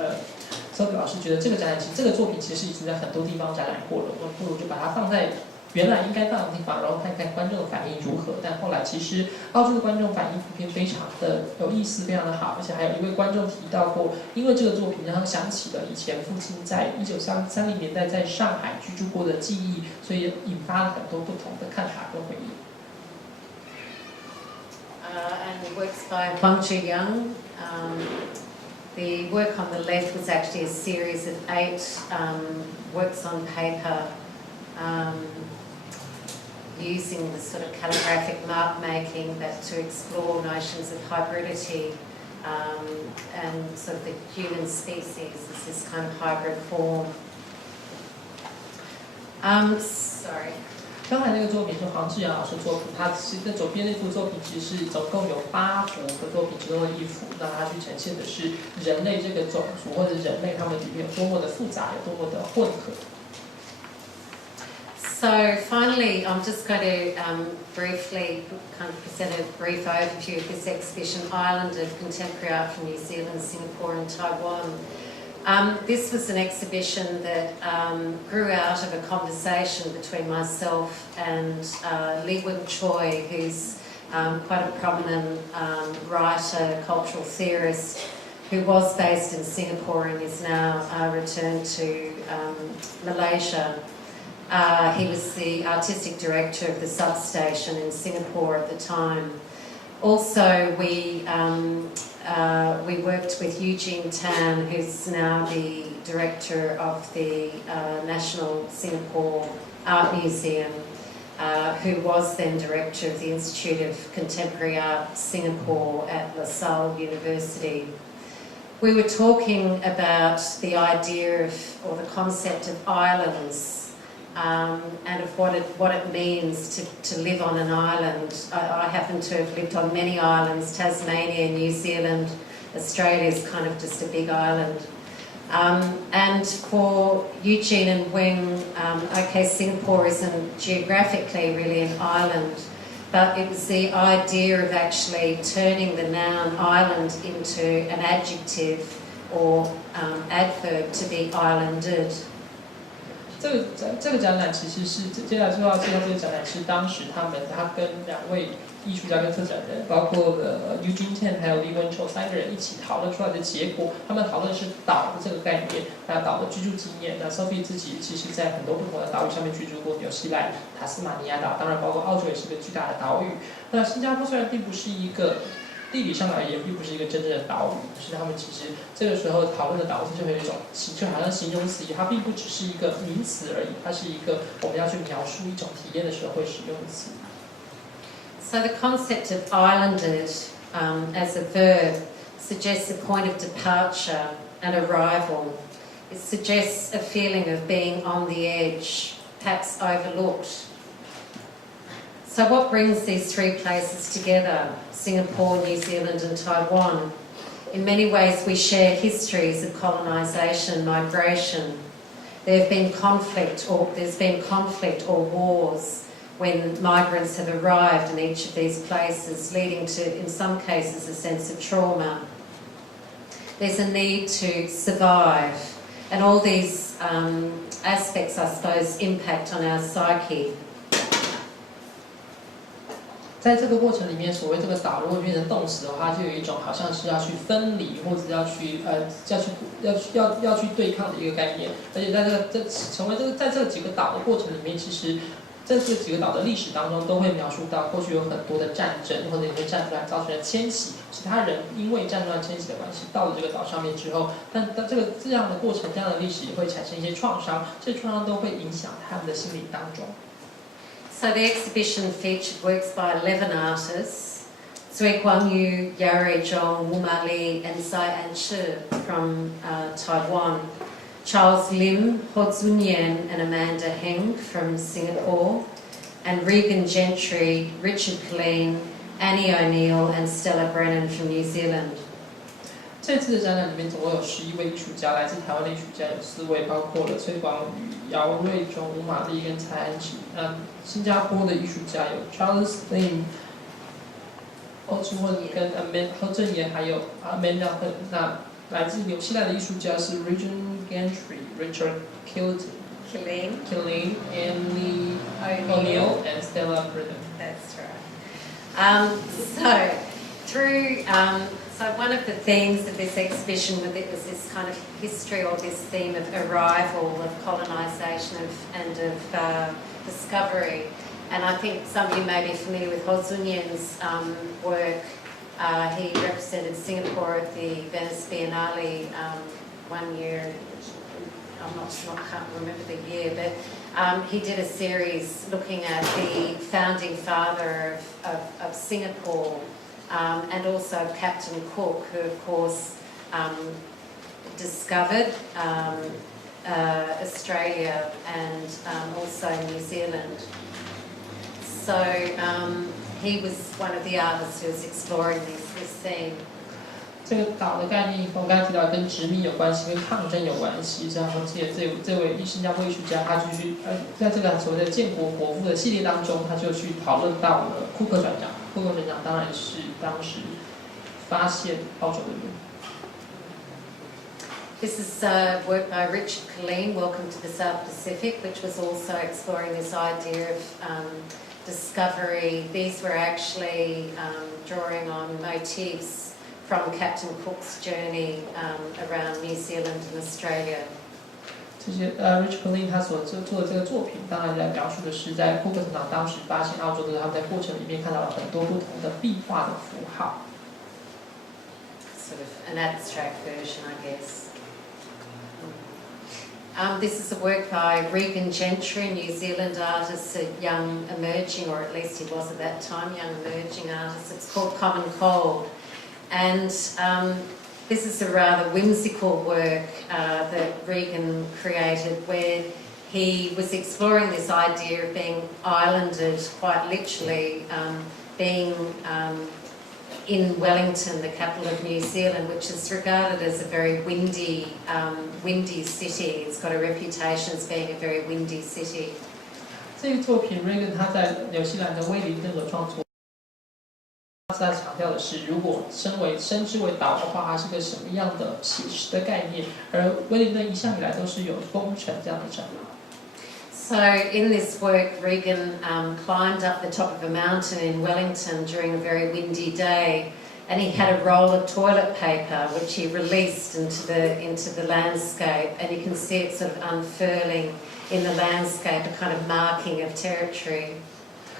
Sophie 老师觉得这个展览这个作品其实已经在很多地方展览过了，我们不如就把它放在原来应该放的地方，然后看看观众的反应如何。但后来其实澳洲的观众反应普遍非常的有意思，非常的好，而且还有一位观众提到过，因为这个作品让他想起了以前父亲在1930年代在上海居住过的记忆，所以引发了很多不同的看法跟回应。And the works by Huang Zhiyang. The work on the left was actually a series of 8 works on paper using the sort of calligraphic mark making but to explore notions of hybridity and sort of the human species as this kind of hybrid form. Sorry. 刚才那个作品是黄志阳老师作品，他其实左边那幅作品其实是总共有8幅的作品，其中的1幅，那它去呈现的是人类这个种族或者人类他们里面有多么的复杂，有多么的混合。So finally, I'm just going to briefly kind of present a brief overview of this exhibition, Island of Contemporary Art from New Zealand, Singapore and Taiwan. This was an exhibition that grew out of a conversation between myself and Li Wen Choi, who's quite a prominent writer, cultural theorist, who was based in Singapore and is now returned to Malaysia. He was the artistic director of the substation in Singapore at the time. Also, we worked with Eugene Tan, who's now the director of the National Singapore Art Museum, who was then director of the Institute of Contemporary Art Singapore at La Salle University. We were talking about the idea of, or the concept of islands, and of what it means to live on an island. I happen to have lived on many islands, Tasmania, New Zealand, Australia is kind of just a big island. And for Eugene and Wing, okay, Singapore isn't geographically really an island, but it was the idea of actually turning the noun island into an adjective or adverb to be islanded. 这个展览其实是接下来就要介绍这个展览是当时他跟2位艺术家跟策展人，包括了 Eugene Tan 还有 Li Wen Choi 3个人一起讨论出来的结果。他们讨论的是岛的这个概念，还有岛的居住经验。那 Sophie 自己其实在很多不同的岛屿上面居住过，纽西兰、塔斯马尼亚岛，当然包括澳洲也是个巨大的岛屿。那新加坡虽然并不是一个地理上而言并不是一个真正的岛屿，可是他们其实这个时候讨论的岛就会有一种就好像形容词一样，它并不只是一个名词而已，它是一个我们要去描述一种体验的时候会使用的词。So the concept of islanded as a verb suggests a point of departure and arrival. It suggests a feeling of being on the edge, perhaps overlooked. So what brings these 3 places together, Singapore, New Zealand and Taiwan? In many ways we share histories of colonisation, migration. There's been conflict or wars when migrants have arrived in each of these places, leading to, in some cases, a sense of trauma. There's a need to survive, and all these aspects, I suppose, impact on our psyche. 在这个过程里面，所谓这个岛如果变成动词的话，就有一种好像是要去分离或者要去对抗的一个概念。而且在在这几个岛的过程里面，其实在这几个岛的历史当中，都会描述到过去有很多的战争或者一些战乱造成的迁徙，其他人因为战乱迁徙的关系到了这个岛上面之后，但这样的过程，这样的历史也会产生一些创伤，这些创伤都会影响他们的心理当中。So the exhibition featured works by 11 artists: Zui Guangyu, Yari Zhong, Wu Ma Li, and Tsai An-shi from Taiwan, Charles Lim, Ho Zunyan, and Amanda Heng from Singapore, and Regan Gentry, Richard Colleen, Annie O'Neill, and Stella Brennan from New Zealand. 这次的展览里面总共有11位艺术家，来自台湾的艺术家有4位，包括了崔广宇、姚瑞中、吴玛丽跟蔡安琪。新加坡的艺术家有 Charles Lim、欧志文跟何正言，还有Amanda。那来自纽西兰的艺术家是 Regan Gentry、Richard Colleen, Annie O'Neill, and Stella Brennan. That's right. So one of the themes of this exhibition was this kind of history, or this theme of arrival, of colonisation, and of discovery. And I think some of you may be familiar with Ho Zunyan's work. He represented Singapore at the Venice Biennale one year. Can't remember the year, but he did a series looking at the founding father of Singapore, and also Captain Cook, who of course discovered Australia and also New Zealand. So he was one of the artists who was exploring this theme. 这个岛的概念，我刚才提到跟殖民有关系，跟抗争有关系。然后这位新加坡艺术家，他继续在这个所谓的建国国父的系列当中，他就去讨论到了库克船长。库克船长当然是当时发现澳洲的人。This is work by Richard Colleen, Welcome to the South Pacific, which was also exploring this idea of discovery. These were actually drawing on motifs from Captain Cook's journey around New Zealand and Australia. 这些Richard Colleen 他所做的这个作品，当然在描述的是在库克船长当时发现澳洲的，他们在过程里面看到了很多不同的壁画的符号。Sort of an abstract version, I guess. This is a work by Regan Gentry, New Zealand artist, a young emerging, or at least he was at that time, young emerging artist. It's called Common Cold. And this is a rather whimsical work that Regan created, where he was exploring this idea of being islanded, quite literally, being in Wellington, the capital of New Zealand, which is regarded as a very windy city. It's got a reputation as being a very windy city. 这个作品 Regan 他在纽西兰的威灵顿所创作。他强调的是，如果称之为岛的话，它是个什么样的写实的概念？而威灵顿一向以来都是有风城这样的展览。So in this work, Regan climbed up the top of a mountain in Wellington during a very windy day, and he had a roll of toilet paper which he released into the landscape, and you can see it sort of unfurling in the landscape, a kind of marking of territory.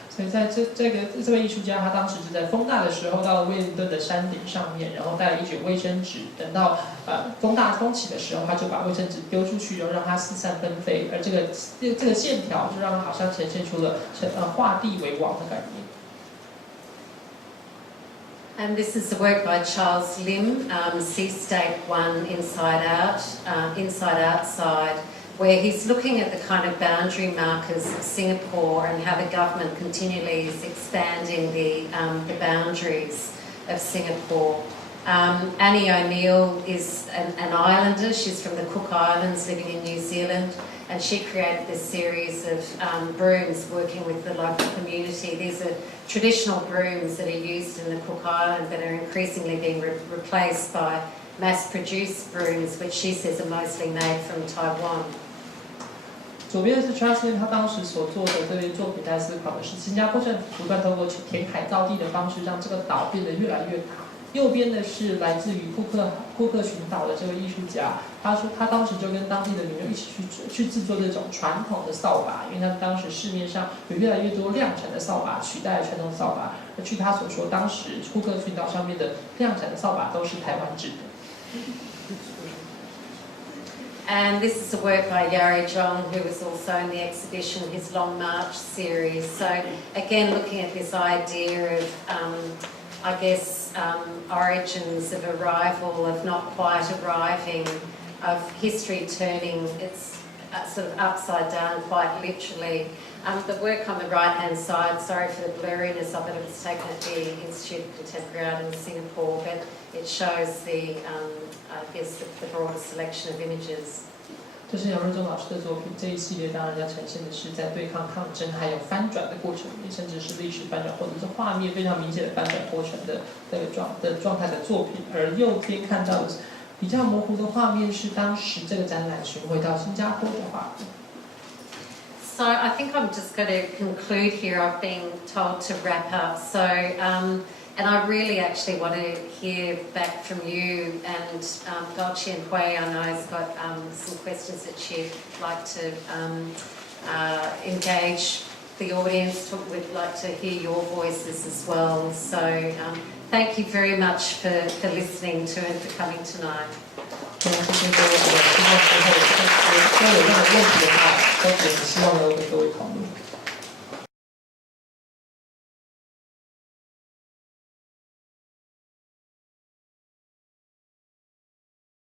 所以在这位艺术家，他当时就在风大的时候到了威灵顿的山顶上面，然后带了一卷卫生纸。等到风起的时候，他就把卫生纸丢出去，然后让它四散纷飞。而这个线条就让它好像呈现出了画地为王的概念。And this is the work by Charles Lim, Sea State 1, Inside Out, Inside Outside, where he's looking at the kind of boundary markers of Singapore and how the government continually is expanding the boundaries of Singapore. Annie O'Neill is an islander. She's from the Cook Islands, living in New Zealand, and she created this series of brooms working with the local community. These are traditional brooms that are used in the Cook Island that are increasingly being replaced by mass-produced brooms, which she says are mostly made from Taiwan. 左边的是 Charles 他当时所做的这类作品在思考的是新加坡政府不断透过填海造地的方式让这个岛变得越来越大。右边的是来自于库克群岛的这位艺术家，他说他当时就跟当地的民众一起去制作这种传统的扫把，因为他们当时市面上有越来越多量产的扫把取代了传统扫把，而据他所说，当时库克群岛上面的量产的扫把都是台湾制的。And this is a work by Yari Zhong, who was also in the exhibition, his Long March series. So again, looking at this idea of, I guess, origins of arrival, of not quite arriving, of history turning its sort of upside down quite literally. The work on the right-hand side, sorry for the blurriness of it, it was taken at the Institute of Contemporary Art in Singapore, but it shows the, I guess, the broader selection of images. 这是杨润中老师的作品，这一系列当然要呈现的是在对抗抗争还有翻转的过程里，甚至是历史翻转或者是画面非常明显的翻转过程的这个状态的作品。而右边看到的比较模糊的画面是当时这个展览巡回到新加坡的画面。So I think I'm just going to conclude here. I've been told to wrap up. So, and I really actually want to hear back from you. And Dolce and Hui, I know, has got some questions that she'd like to engage the audience. We'd like to hear your voices as well. So thank you very much for listening to and for coming tonight. 非常谢谢各位，希望之后有任何问题的话，都可以希望能够跟各位讨论。